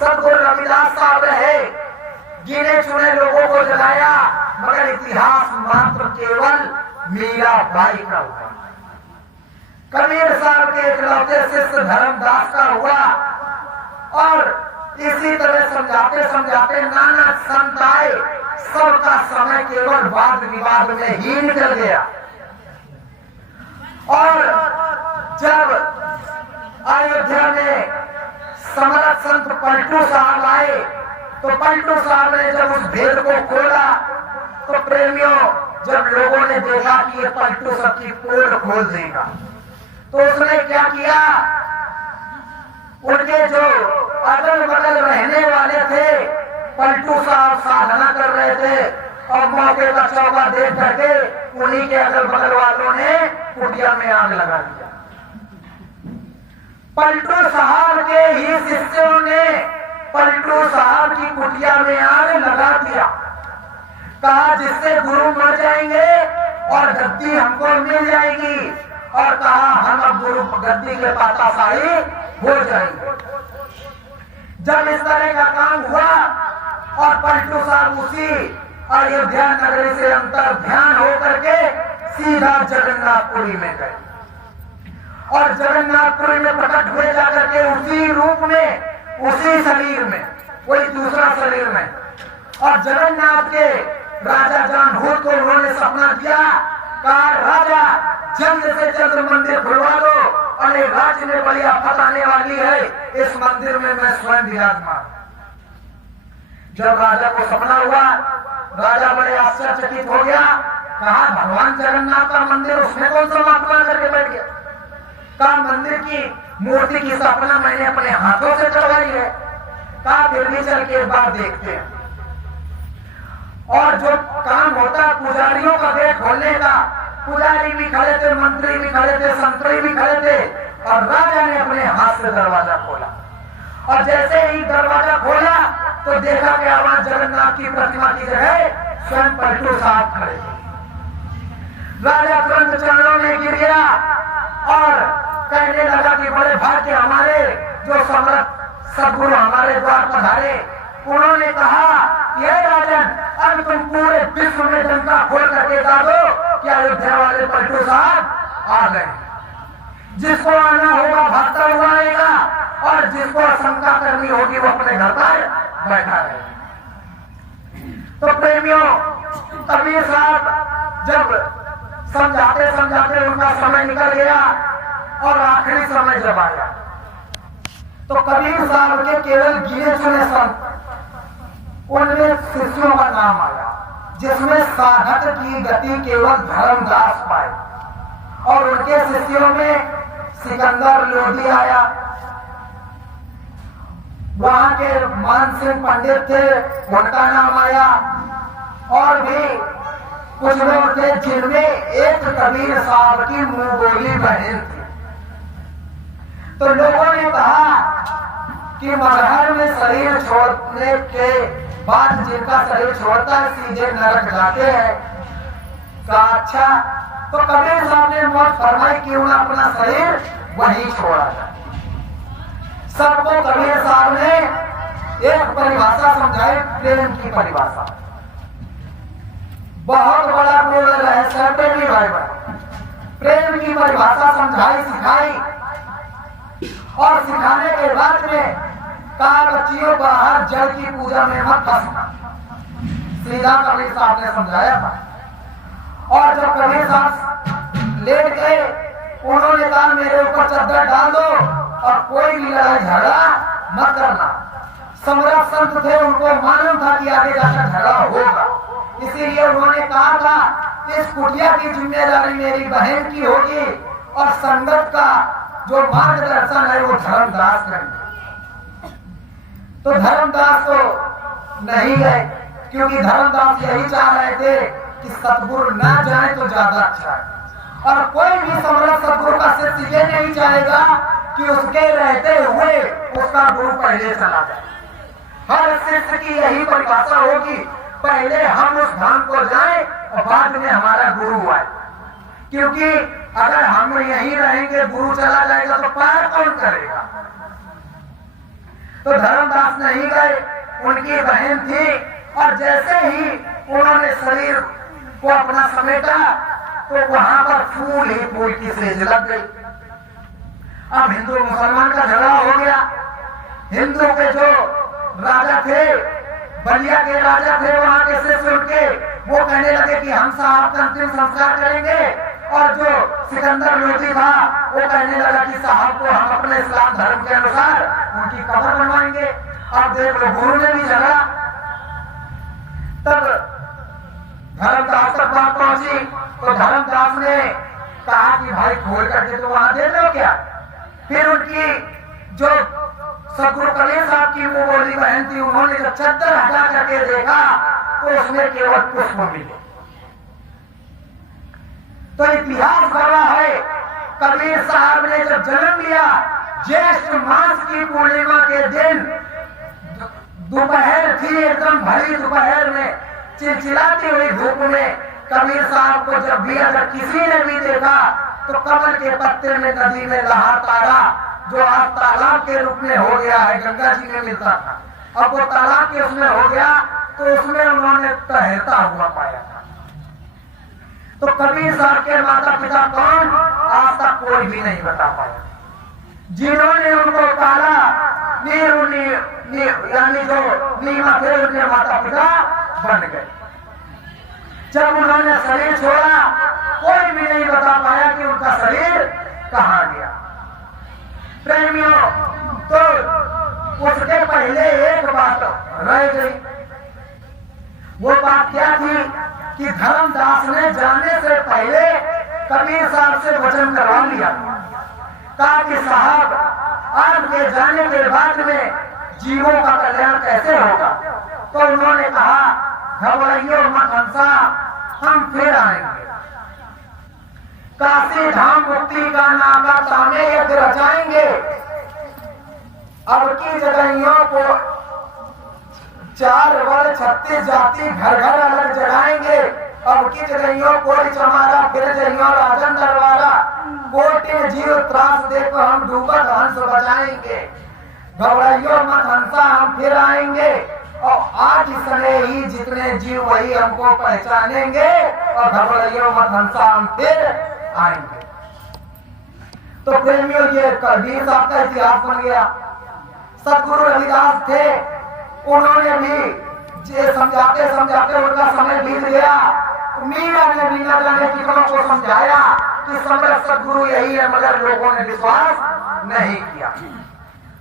सदगुरु रविदास साहब रहे, गिने चुने लोगों को जगाया, मगर इतिहास मात्र केवल मीराबाई का हुआ। कबीर साहब के इकलौते शिष्य धर्मदास का हुआ, और इसी तरह समझाते समझाते नाना संत आए, सबका समय केवल वाद विवाद में ही निकल गया। और जब अयोध्या में समरथ संत पलटू साहब आए, तो पलटू साहब ने जब उस भेद को खोला, तो प्रेमियों, जब लोगों ने देखा कि ये पलटू सबकी पोल खोल देगा, तो उसने क्या किया, उनके जो अगल बगल रहने वाले थे, पलटू साहब साधना कर रहे थे, और मौके का चौका देख करके उन्हीं के अगल बगल वालों ने कुटिया में आग लगा दिया। पलटू साहब के ही शिष्यों ने पलटू साहब की कुटिया में आग लगा दिया। कहा जिससे गुरु मर जाएंगे और गद्दी हमको मिल जाएगी, और कहा हम अब गुरु गद्दी के पाताशाही हो जाएंगे। जब इस तरह का काम हुआ और पलटू साहब उसी अयोध्या नगरी से अंतर ध्यान होकर के सीधा जगन्नाथपुरी में गए, और जगन्नाथपुरी में प्रकट हुए जाकर के उसी रूप में, उसी शरीर में, कोई दूसरा शरीर में। और जगन्नाथ के राजा जानभूत को उन्होंने सपना दिया, कहा राजा जल्द से जल्द मंदिर खुलवा दो, और राज्य में बड़ी आफत आने वाली है, इस मंदिर में मैं स्वयं विराजमान। जब राजा को सपना हुआ, राजा बड़े आश्चर्यचकित हो गया, कहा भगवान जगन्नाथ का मंदिर उसमें कौन सा महात्मा करके बैठ गया। कहा मंदिर की मूर्ति की स्थापना मैंने अपने हाथों से करवाई है। कहा फिर भी चल के एक बार देखते हैं। और जो काम होता है पुजारियों का गेट खोलने का, पुजारी भी खड़े थे, मंत्री भी खड़े थे, संतरी भी खड़े थे, और राजा ने अपने हाथ से दरवाजा खोला, और जैसे ही दरवाजा खोला तो देखा कि वहां जगन्नाथ की प्रतिमा की जगह स्वयं पलटू साहब खड़े थे। राजा तुरंत चरणों में गिर गया और कहने लगा कि बड़े भाग्य हमारे जो समरथ सदगुरु हमारे द्वार पधारे। उन्होंने कहा ये राजन, अब तुम पूरे विश्व में जनता खोल करके दा दो कि अयोध्या वाले पलटू साहब आ गए। जिसको आना होगा भागता हुआ आएगा, और जिसको आशंका करनी होगी वो अपने घर पर बैठा रहे। तो प्रेमियों, कबीर साहब जब समझाते समझाते उनका समय निकल गया, और आखिरी समय जब आया तो कबीर साहब के केवल गिने चुने संत, उनमें शिष्यों का नाम आया, जिसमें साधक की गति केवल धर्मदास पाए, और उनके शिष्यों में सिकंदर लोधी आया। वहां के मान सिंह पंडित थे, उनका नाम आया, और भी कुछ लोग थे जिनमें एक कबीर साहब की मुंह बोली बहन थी। तो लोगों ने कहा कि मरहर में शरीर छोड़ने के बाद जिनका शरीर छोड़ता है सीधे नरक जाते हैं। कहा अच्छा, तो कबीर साहब ने मौत फरमाई क्यों ना अपना शरीर वहीं छोड़ा जाए। सबको कबीर साहब ने एक परिभाषा समझाए, प्रेम की परिभाषा। बहुत बड़ा गुरु रहस्य है प्रेमी भाई बहन। प्रेम की परिभाषा समझाई, सिखाई, और सिखाने के बाद में कहा बच्चियों बाहर जल की पूजा में मत फंसना। सीधा कबीर साहब ने समझाया था। और जब कबीर साहब लेट गए, उन्होंने कहा मेरे ऊपर चादर डाल दो और कोई भी लड़ाई झगड़ा मत करना। सम्राट संत थे, उनको मालूम था कि आगे जाकर झगड़ा होगा, इसीलिए उन्होंने कहा था इस कुटिया की जिम्मेदारी मेरी बहन की होगी और संगत का जो मार्गदर्शन है वो धर्मदास करेंगे। तो धर्मदास तो नहीं गए, क्योंकि धर्मदास यही चाह रहे थे कि सतगुरु ना जाए तो ज्यादा अच्छा है। और कोई भी सम्राट सतगुरु का शिष्य ये नहीं चाहेगा कि उसके रहते हुए उसका गुरु पहले चला जाए। हर शिष्य की यही परिभाषा होगी, पहले हम उस धाम को जाएं और बाद में हमारा गुरु आए। क्योंकि अगर हम यहीं रहेंगे, गुरु चला जाएगा तो पार कौन करेगा। तो धर्मदास नहीं गए, उनकी बहन थी, और जैसे ही उन्होंने शरीर को अपना समेटा तो वहां पर फूल ही फूल की सेज लग गई। अब हिंदू मुसलमान का झगड़ा हो गया। हिंदू के जो राजा थे, बलिया के राजा थे, वहां के शिष्य उनके, वो कहने लगे कि हम साहब का अंतिम संस्कार करेंगे, और जो सिकंदर लोधी था वो कहने लगा कि साहब को हम अपने इस्लाम धर्म के अनुसार उनकी कब्र बनवाएंगे। अब देख लो, गुरु ने भी झगड़ा। तब धर्मदास तक बात पहुंची तो धर्मदास ने कहा कि भाई खोल करके तो वहां दे दो क्या। फिर उनकी जो सतगुरु कबीर साहब की मुंह बोली बहन थी, उन्होंने जब चद्दर हटा करके देखा तो उसमें केवल पुष्प मिले। तो इतिहास गवाह है, कबीर साहब ने जब जन्म लिया, ज्येष्ठ मास की पूर्णिमा के दिन दोपहर थी, एकदम भरी दोपहर में चिलचिलाती हुई धूप में कबीर साहब को जब भी अगर किसी ने भी देखा तो कमल के पत्ते में नदी में लहर तारा, जो आज तालाब के रूप में हो गया है, गंगा जी में मिलता था, अब वो तालाब के उसमें हो गया, तो उसमें उन्होंने तैरता हुआ पाया था। तो कबीर साहब के माता पिता कौन, आज तक कोई भी नहीं बता पाया। जिन्होंने उनको पाला, यानी जो नीमा थे, उनके माता पिता बन गए। जब उन्होंने शरीर छोड़ा, कोई भी नहीं बता पाया कि उनका शरीर कहां गया। प्रेमियों, तो उसके पहले एक बात रह गई। वो बात क्या थी कि धर्मदास ने जाने से पहले कबीर साहब से वचन करवा लिया, कहा कि साहब आपके जाने के बाद में जीवों का कल्याण कैसे होगा। तो उन्होंने कहा घबराइयो मत हंसा, हम फिर आएंगे। काशी धाम मुक्ति का नागा तामे यज्ञ रचाएंगे। अब की जगहियों को 4 वर्ण 36 जाति घर घर अलग जगाएंगे। अब की जगहियों कोई चमारा फिर जइयो राजन दरबारा, कोटि जीव त्रास देखो हम डूबत हंस बजाएंगे। घबराइयो मत हंसा, हम फिर आएंगे, और आज इसने ही जितने जीव वही हमको पहचानेंगे, और घबराइयो मत हंसा, हम फिर आएंगे। तो प्रेमियों, ये कबीर साहब का इतिहास बन गया। सतगुरु रविदास थे, उन्होंने भी ये समझाते समझाते उनका समय बीत गया। मीरा ने भी न जाने कितनों को समझाया कि समर्थ सतगुरु यही है, मगर लोगों ने विश्वास नहीं किया।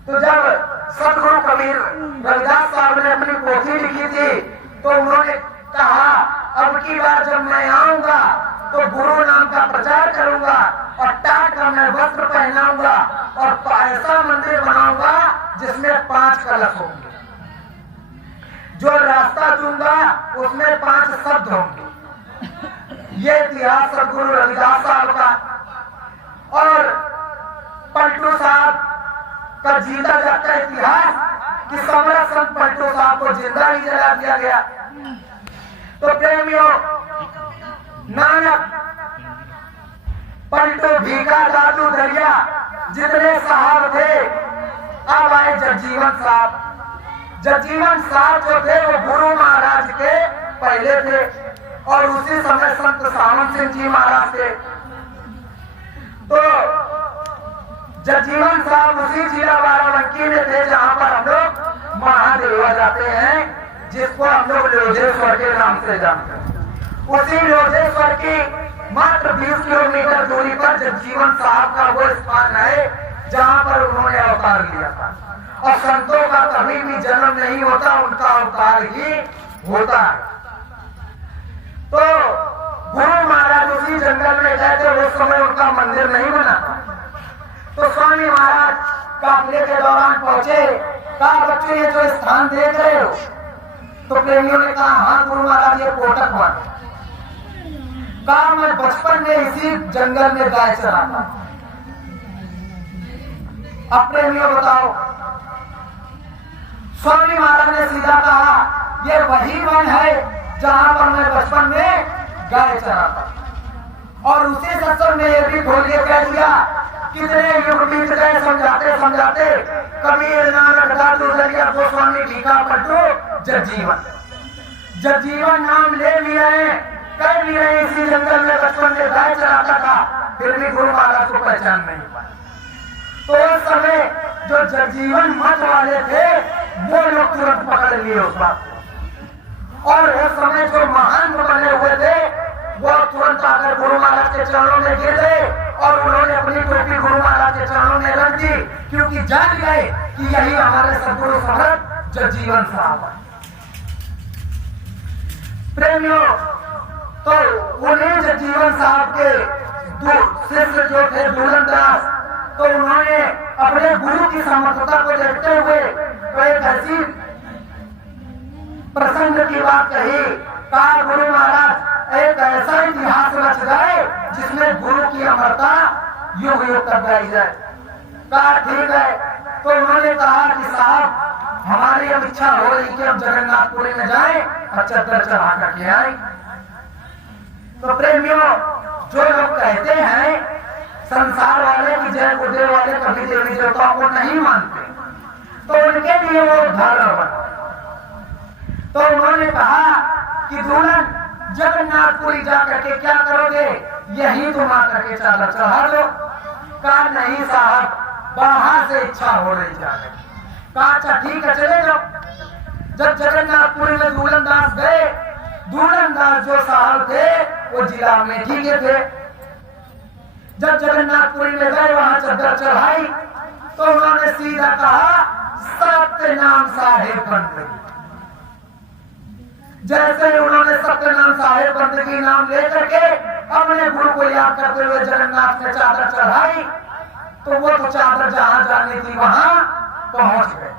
तो जब सतगुरु कबीर रविदास साहब ने अपनी पोथी लिखी थी, तो उन्होंने कहा अब की बार जब मैं आऊंगा तो गुरु नाम का प्रचार करूंगा, और टाट का मैं वस्त्र पहनाऊंगा, और ऐसा मंदिर बनाऊंगा जिसमें 5 कलश होंगे। जो रास्ता दूंगा उसमें 5 शब्द होंगे। ये इतिहास सतगुरु रविदास साहब का। और पलटू साहब का जीता जागता इतिहास कि सम्राट संत पलटू साहब को जिंदा ही जला दिया गया। तो प्रेमियों, नानक, पलटू, भीखा, दादू, दरिया, जितने साहब थे, अब आए जगजीवन साहब। जगजीवन साहब जो थे वो गुरु महाराज के पहले थे और उसी समय संत सावन सिंह जी महाराज थे। तो जगजीवन साहब उसी जिला बाराबंकी में थे जहां पर हम लोग महादेवा जाते हैं, जिसको हम लोग लोजेश्वर के नाम से जानते हैं। उसी लोजेश्वर की मात्र 20 किलोमीटर दूरी पर जगजीवन साहब का वो स्थान है जहां पर उन्होंने अवतार लिया था। और संतों का कभी भी जन्म नहीं होता, उनका अवतार ही होता है। तो गुरु महाराज उसी जंगल में गए थे, उस समय उनका मंदिर नहीं बना था। तो स्वामी महाराज काफिले के दौरान पहुंचे, कहा बच्चों ये जो स्थान देख रहे हो? तो प्रेमियों ने कहा हाँ गुरु महाराज ये कोटक वन। कहा मैं बचपन में इसी जंगल में गाय चराता। अब प्रेमियों बताओ, स्वामी महाराज ने सीधा कहा ये वही वन है जहां पर मैं बचपन में गाय चराता। और उसी सत्संग में ये भी खोल के कह दिया, कितने युग बीत गए समझाते समझाते, कबीर नानक दादू दरिया गोस्वामी टीका पट्टू जगजीवन। जगजीवन नाम ले भी रहे, कह भी रहे इसी जंगल में बचपन में गाय चराता था, फिर भी गुरु महाराज को पहचान नहीं पाए। तो उस समय जो जगजीवन मत वाले थे वो लोग तुरंत पकड़ लिए उस बात को। और उस समय जो महान बने हुए थे वो तुरंत आकर गुरु महाराज के चरणों में गिर गए और उन्होंने अपनी टोपी गुरु महाराज के चरणों में रख दी, क्योंकि जान गए कि यही हमारे सदगुरु समर्थ जगजीवन साहब है। प्रेमियों, तो उन्हीं जगजीवन साहब के शिष्य जो थे दूलन दास, तो उन्होंने अपने गुरु की समर्थता को देखते हुए तो एक ऐसी प्रसंग की बात कही, कहा गुरु महाराज एक ऐसा इतिहास रच जाए जिसमें गुरु की अमरता युग युग तक गाई जाए। कहा ठीक है। तो उन्होंने कहा कि साहब हमारी अब इच्छा हो रही कि हम जगन्नाथपुरी में जाएं और चद्दर चढ़ा करके आए। तो प्रेमियों, जो लोग कहते हैं संसार वाले की जय गुरुदेव वाले कभी देवी देवताओं को नहीं मानते, तो उनके लिए वो उदाहरण बना। तो उन्होंने कहा कि दुल्हन जगन्नाथपुरी जाकर के क्या करोगे, यही तुम आकर के चादर चढ़ा दो। कहा नहीं साहब, बाहर से इच्छा हो रही जाने। कहा अच्छा ठीक है चले जाओ। जब जगन्नाथपुरी में दूलन दास गए, दूलन दास जो साहब थे वो जिला अमेठी के थे। जब जगन्नाथपुरी में गए वहां चद्दर चढ़ाई तो उन्होंने सीधा कहा सत्यनाम साहेब पंत। जैसे ही उन्होंने सत्यनाम साहेब पंत की नाम लेकर के अपने गुरु को याद करते हुए जगन्नाथ में चादर चढ़ाई, तो वो तो चादर जहां जानी थी वहां पहुंच गए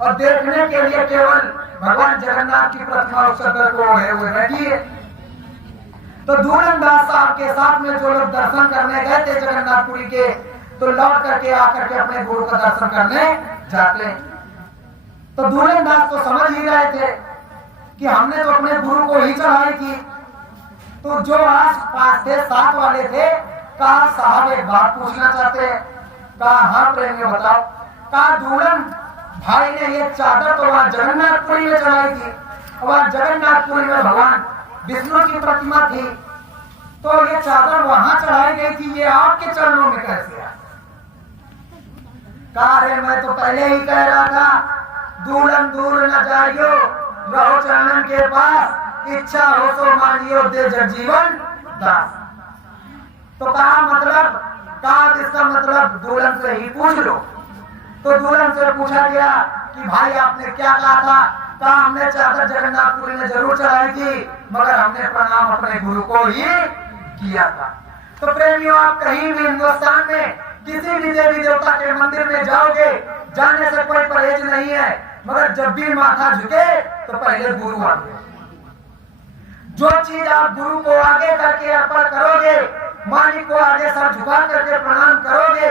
और देखने के लिए केवल भगवान जगन्नाथ की प्रतिमा उस चद्दर को ओढ़े हुए बैठी है। तो दूलन दास साहब के साथ में जो लोग दर्शन करने गए थे जगन्नाथपुरी के, तो लौट करके आकर के अपने गुरु का दर्शन करने जाते। तो दूलन दास तो समझ ही रहे थे कि हमने तो अपने गुरु को ही चढ़ाई थी। तो जो आस पास थे साथ वाले थे, कहा साहब एक बात पूछना चाहते हैं। कहा हाँ प्रेमियों बताओ। कहा दूलन भाई ने ये चादर तो वहां जगन्नाथपुरी में चढ़ाई थी, वहां जगन्नाथपुरी में भगवान विष्णु की प्रतिमा थी, तो ये चादर वहां चढ़ाई गई थी, ये आपके चरणों में कैसे आया? कहा रे मैं तो पहले ही कह रहा था दूलन दूर न जाइयो, रहो चरणन के पास, इच्छा हो तो मानियो दे जगजीवन दास। तो कहा मतलब, कहा इसका मतलब दूलन से ही पूछ लो। तो दूलन से पूछा गया कि भाई आपने क्या कहा था? कहा हमने चादर जगन्नाथपुरी में जरूर चढ़ाई थी, मगर हमने प्रणाम अपने गुरु को ही किया था। तो प्रेमियों, आप कहीं भी हिंदुस्तान में किसी भी देवी देवता के मंदिर में जाओगे, जाने से कोई परहेज नहीं है, मगर जब भी माथा झुके तो पहले गुरु आगे। जो चीज आप गुरु को आगे करके अर्पण करोगे, मालिक को आगे सर झुका करके प्रणाम करोगे,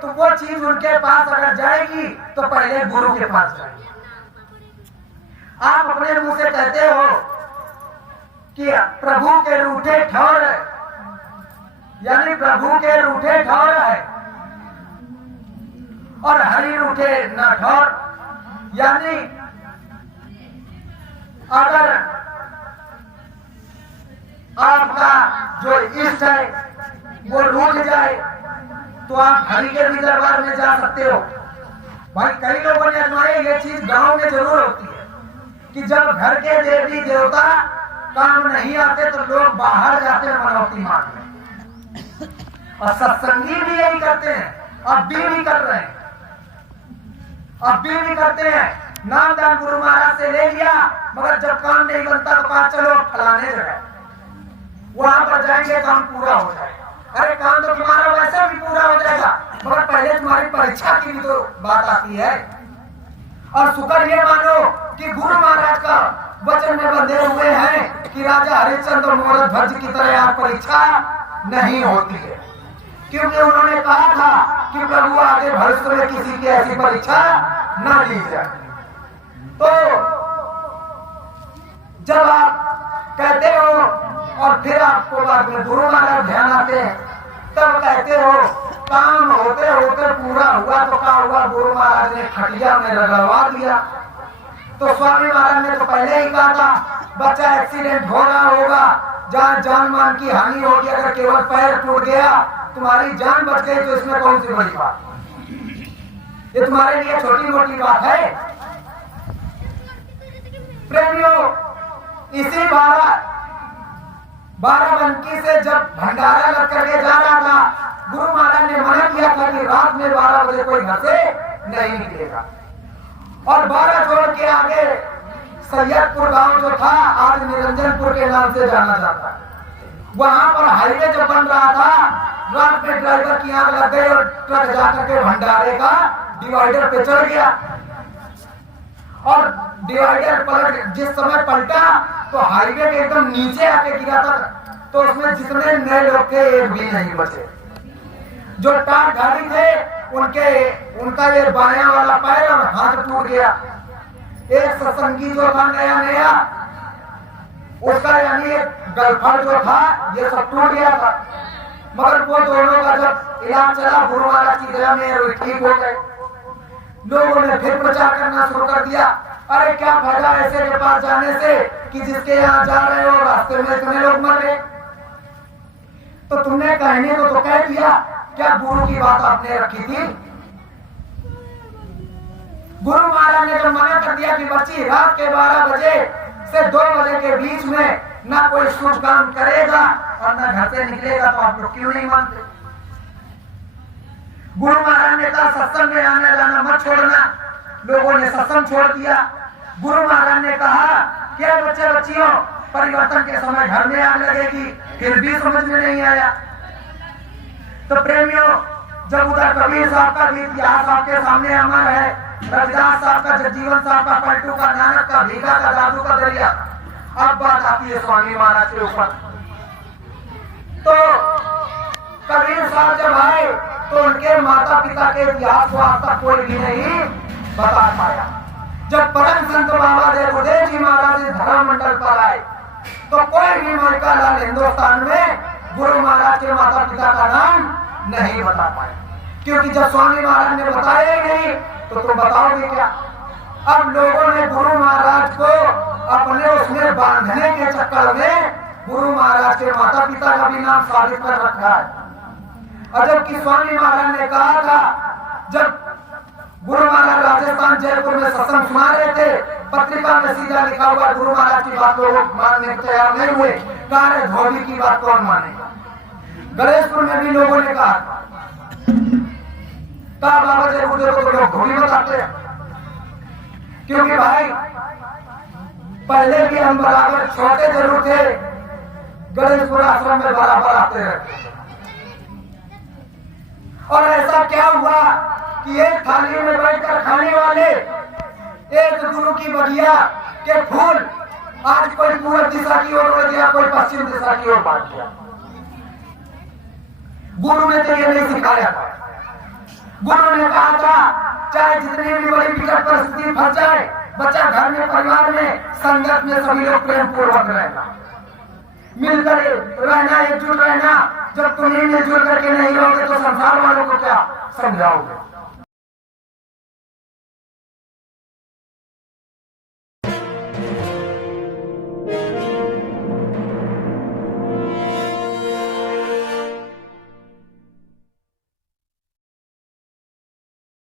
तो वो चीज उनके पास अगर जाएगी तो पहले गुरु के पास जाएगी। आप अपने मुंह से कहते हो कि प्रभु के रूठे ठौर है, यानी प्रभु के रूठे ठौर है, और हरि रूठे न ठौर, यानी अगर आपका जो इष्ट है वो रूठ जाए तो आप हरि के भी दरबार में जा सकते हो। भाई कई लोगों ने आजमाया, ये चीज गांव में जरूर होती है कि जब घर के देवी देवता काम नहीं आते तो लोग बाहर जाते हैं मनौती मांगने, और सत्संगी भी यही करते हैं, अब भी कर रहे हैं, अब भी करते हैं। नाम दान गुरु महाराज से ले लिया, मगर जब काम नहीं बनता तो कहा चलो फलाने जगह वहां पर जाएंगे, काम पूरा हो जाएगा। अरे काम तो तुम्हारा वैसे भी पूरा हो जाएगा, मगर पहले तुम्हारी परीक्षा की भी तो बात आती है। और शुक्र ये मानो कि गुरु महाराज का वचन में बंधे हुए हैं कि राजा हरिश्चंद्र और मोहन ध्वज की तरह यहाँ परीक्षा नहीं होती है, क्योंकि उन्होंने कहा था कि प्रभु आगे भविष्य में किसी की ऐसी परीक्षा न ली जाए। तो जब आप कहते हो और फिर आपको बाद में गुरु महाराज ध्यान आते हैं, तब कहते हो काम होते होते पूरा हुआ तो क्या हुआ, गुरु महाराज ने खटिया में रगड़वा दिया। तो स्वामी महाराज ने तो पहले ही कहा था बच्चा एक्सीडेंट हो रहा होगा, जहाँ जान मान की हानि होगी, अगर केवल पैर टूट गया तुम्हारी जान बच गई तो इसमें कौन सी बड़ी बात, ये तुम्हारे लिए छोटी मोटी बात है। प्रेमियों, इसी बाराबंकी से जब भंडारा लग करके जा रहा था, गुरु महाराज ने मना किया था कि रात में 12 बजे कोई घर से नहीं निकलेगा। और 12 छोड़ के आगे सैयदपुर गांव जो था, आज निरंजनपुर के नाम से जाना जाता है, वहां पर हाईवे जो बन रहा था, रात में ड्राइवर की आग लग गई और ट्रक जाकर के भंडारे का डिवाइडर पे चढ़ गया। और डिवाइडर पलट, जिस समय पलटा तो हाईवे के एकदम नीचे आके गिरा था, तो उसमें जितने नए लोग थे एक भी नहीं बचे। जो टाट गाड़ी थे उनका ये बायां वाला पैर और हाथ टूट गया। एक सत्संगी जो था नया उसका यानी एक गलफड़ जो था ये सब टूट गया था, मगर वो दोनों का जब इलाज चला गुरु महाराज की दया में ठीक हो गए। लोगों ने फिर प्रचार करना शुरू कर दिया, अरे क्या फायदा ऐसे के पास जाने से कि जिसके यहाँ जा रहे हो रास्ते में इतने लोग मर गए। तो तुमने कहने को तो कह दिया, क्या गुरु की बात आपने रखी थी? गुरु महाराज ने जब मना कर दिया कि बच्ची रात के 12 बजे से 2 बजे के बीच में ना कोई शुभ काम करेगा और ना घर से निकलेगा, तो आप लोग क्यों नहीं मानते? गुरु महाराज ने कहा सत्संग में आना जाना मत छोड़ना, लोगों ने सत्संग छोड़ दिया। गुरु महाराज ने कहा क्या बच्चे बच्चियों, परिवर्तन के समय घर में आग लगेगी, फिर भी समझ में नहीं आया। तो प्रेमियों, जब उधर कबीर साहब का भी इतिहास आपके सामने अमर है, रविदास साहब का, जगजीवन साहब का, पलटू का, नानक का, भीगा का, दादू का दरिया, अब बात आती है स्वामी महाराज के ऊपर। तो कबीर साहब जब आए तो उनके माता पिता के इतिहास को आज तक कोई भी नहीं बता पाया। जब परम संत बाबा देवदेव जी महाराज धर्म मंडल पर आए तो कोई भी मौका लाल हिंदुस्तान में गुरु महाराज के माता पिता का नाम नहीं बता पाए, क्योंकि जब स्वामी महाराज ने बताया ही नहीं तो तुम बताओगे क्या? अब लोगों ने गुरु महाराज को अपने उसमें बांधने के चक्कर में गुरु महाराज के माता पिता का भी नाम साबित कर रखा है। और जबकि स्वामी महाराज ने कहा था, जब गुरु महाराज राजस्थान जयपुर में सत्संग सुना रहे थे, पत्रिका में सीधा लिखा हुआ गुरु महाराज की बात लोग मानने को तैयार नहीं हुए, कहा धोबी की बात कौन मानेगा। गणेशपुर में भी लोगों ने कहा बाबा जयपुर को लोग धोबी बताते हैं, क्योंकि भाई पहले भी हम बराबर छोटे जरूर थे, गणेशपुर आश्रम में बराबर आते रहे। और ऐसा क्या हुआ कि एक थाली में बैठकर खाने वाले एक गुरु की बगिया के फूल आज कोई पूर्व दिशा की ओर बढ़ गया, कोई पश्चिम दिशा की ओर बांट गया। गुरु ने तो ये नहीं सिखाया था। गुरु ने कहा था चाहे जितनी भी बड़ी विकट परिस्थिति फंस जाए, बच्चा घर में, परिवार में, संगत में सभी लोग प्रेम पूर्वक रहना, मिलकर रहना, एकजुट रहना। जब तुम मिलजुल करके नहीं रहोगे तो संसार वालों को क्या समझाओगे?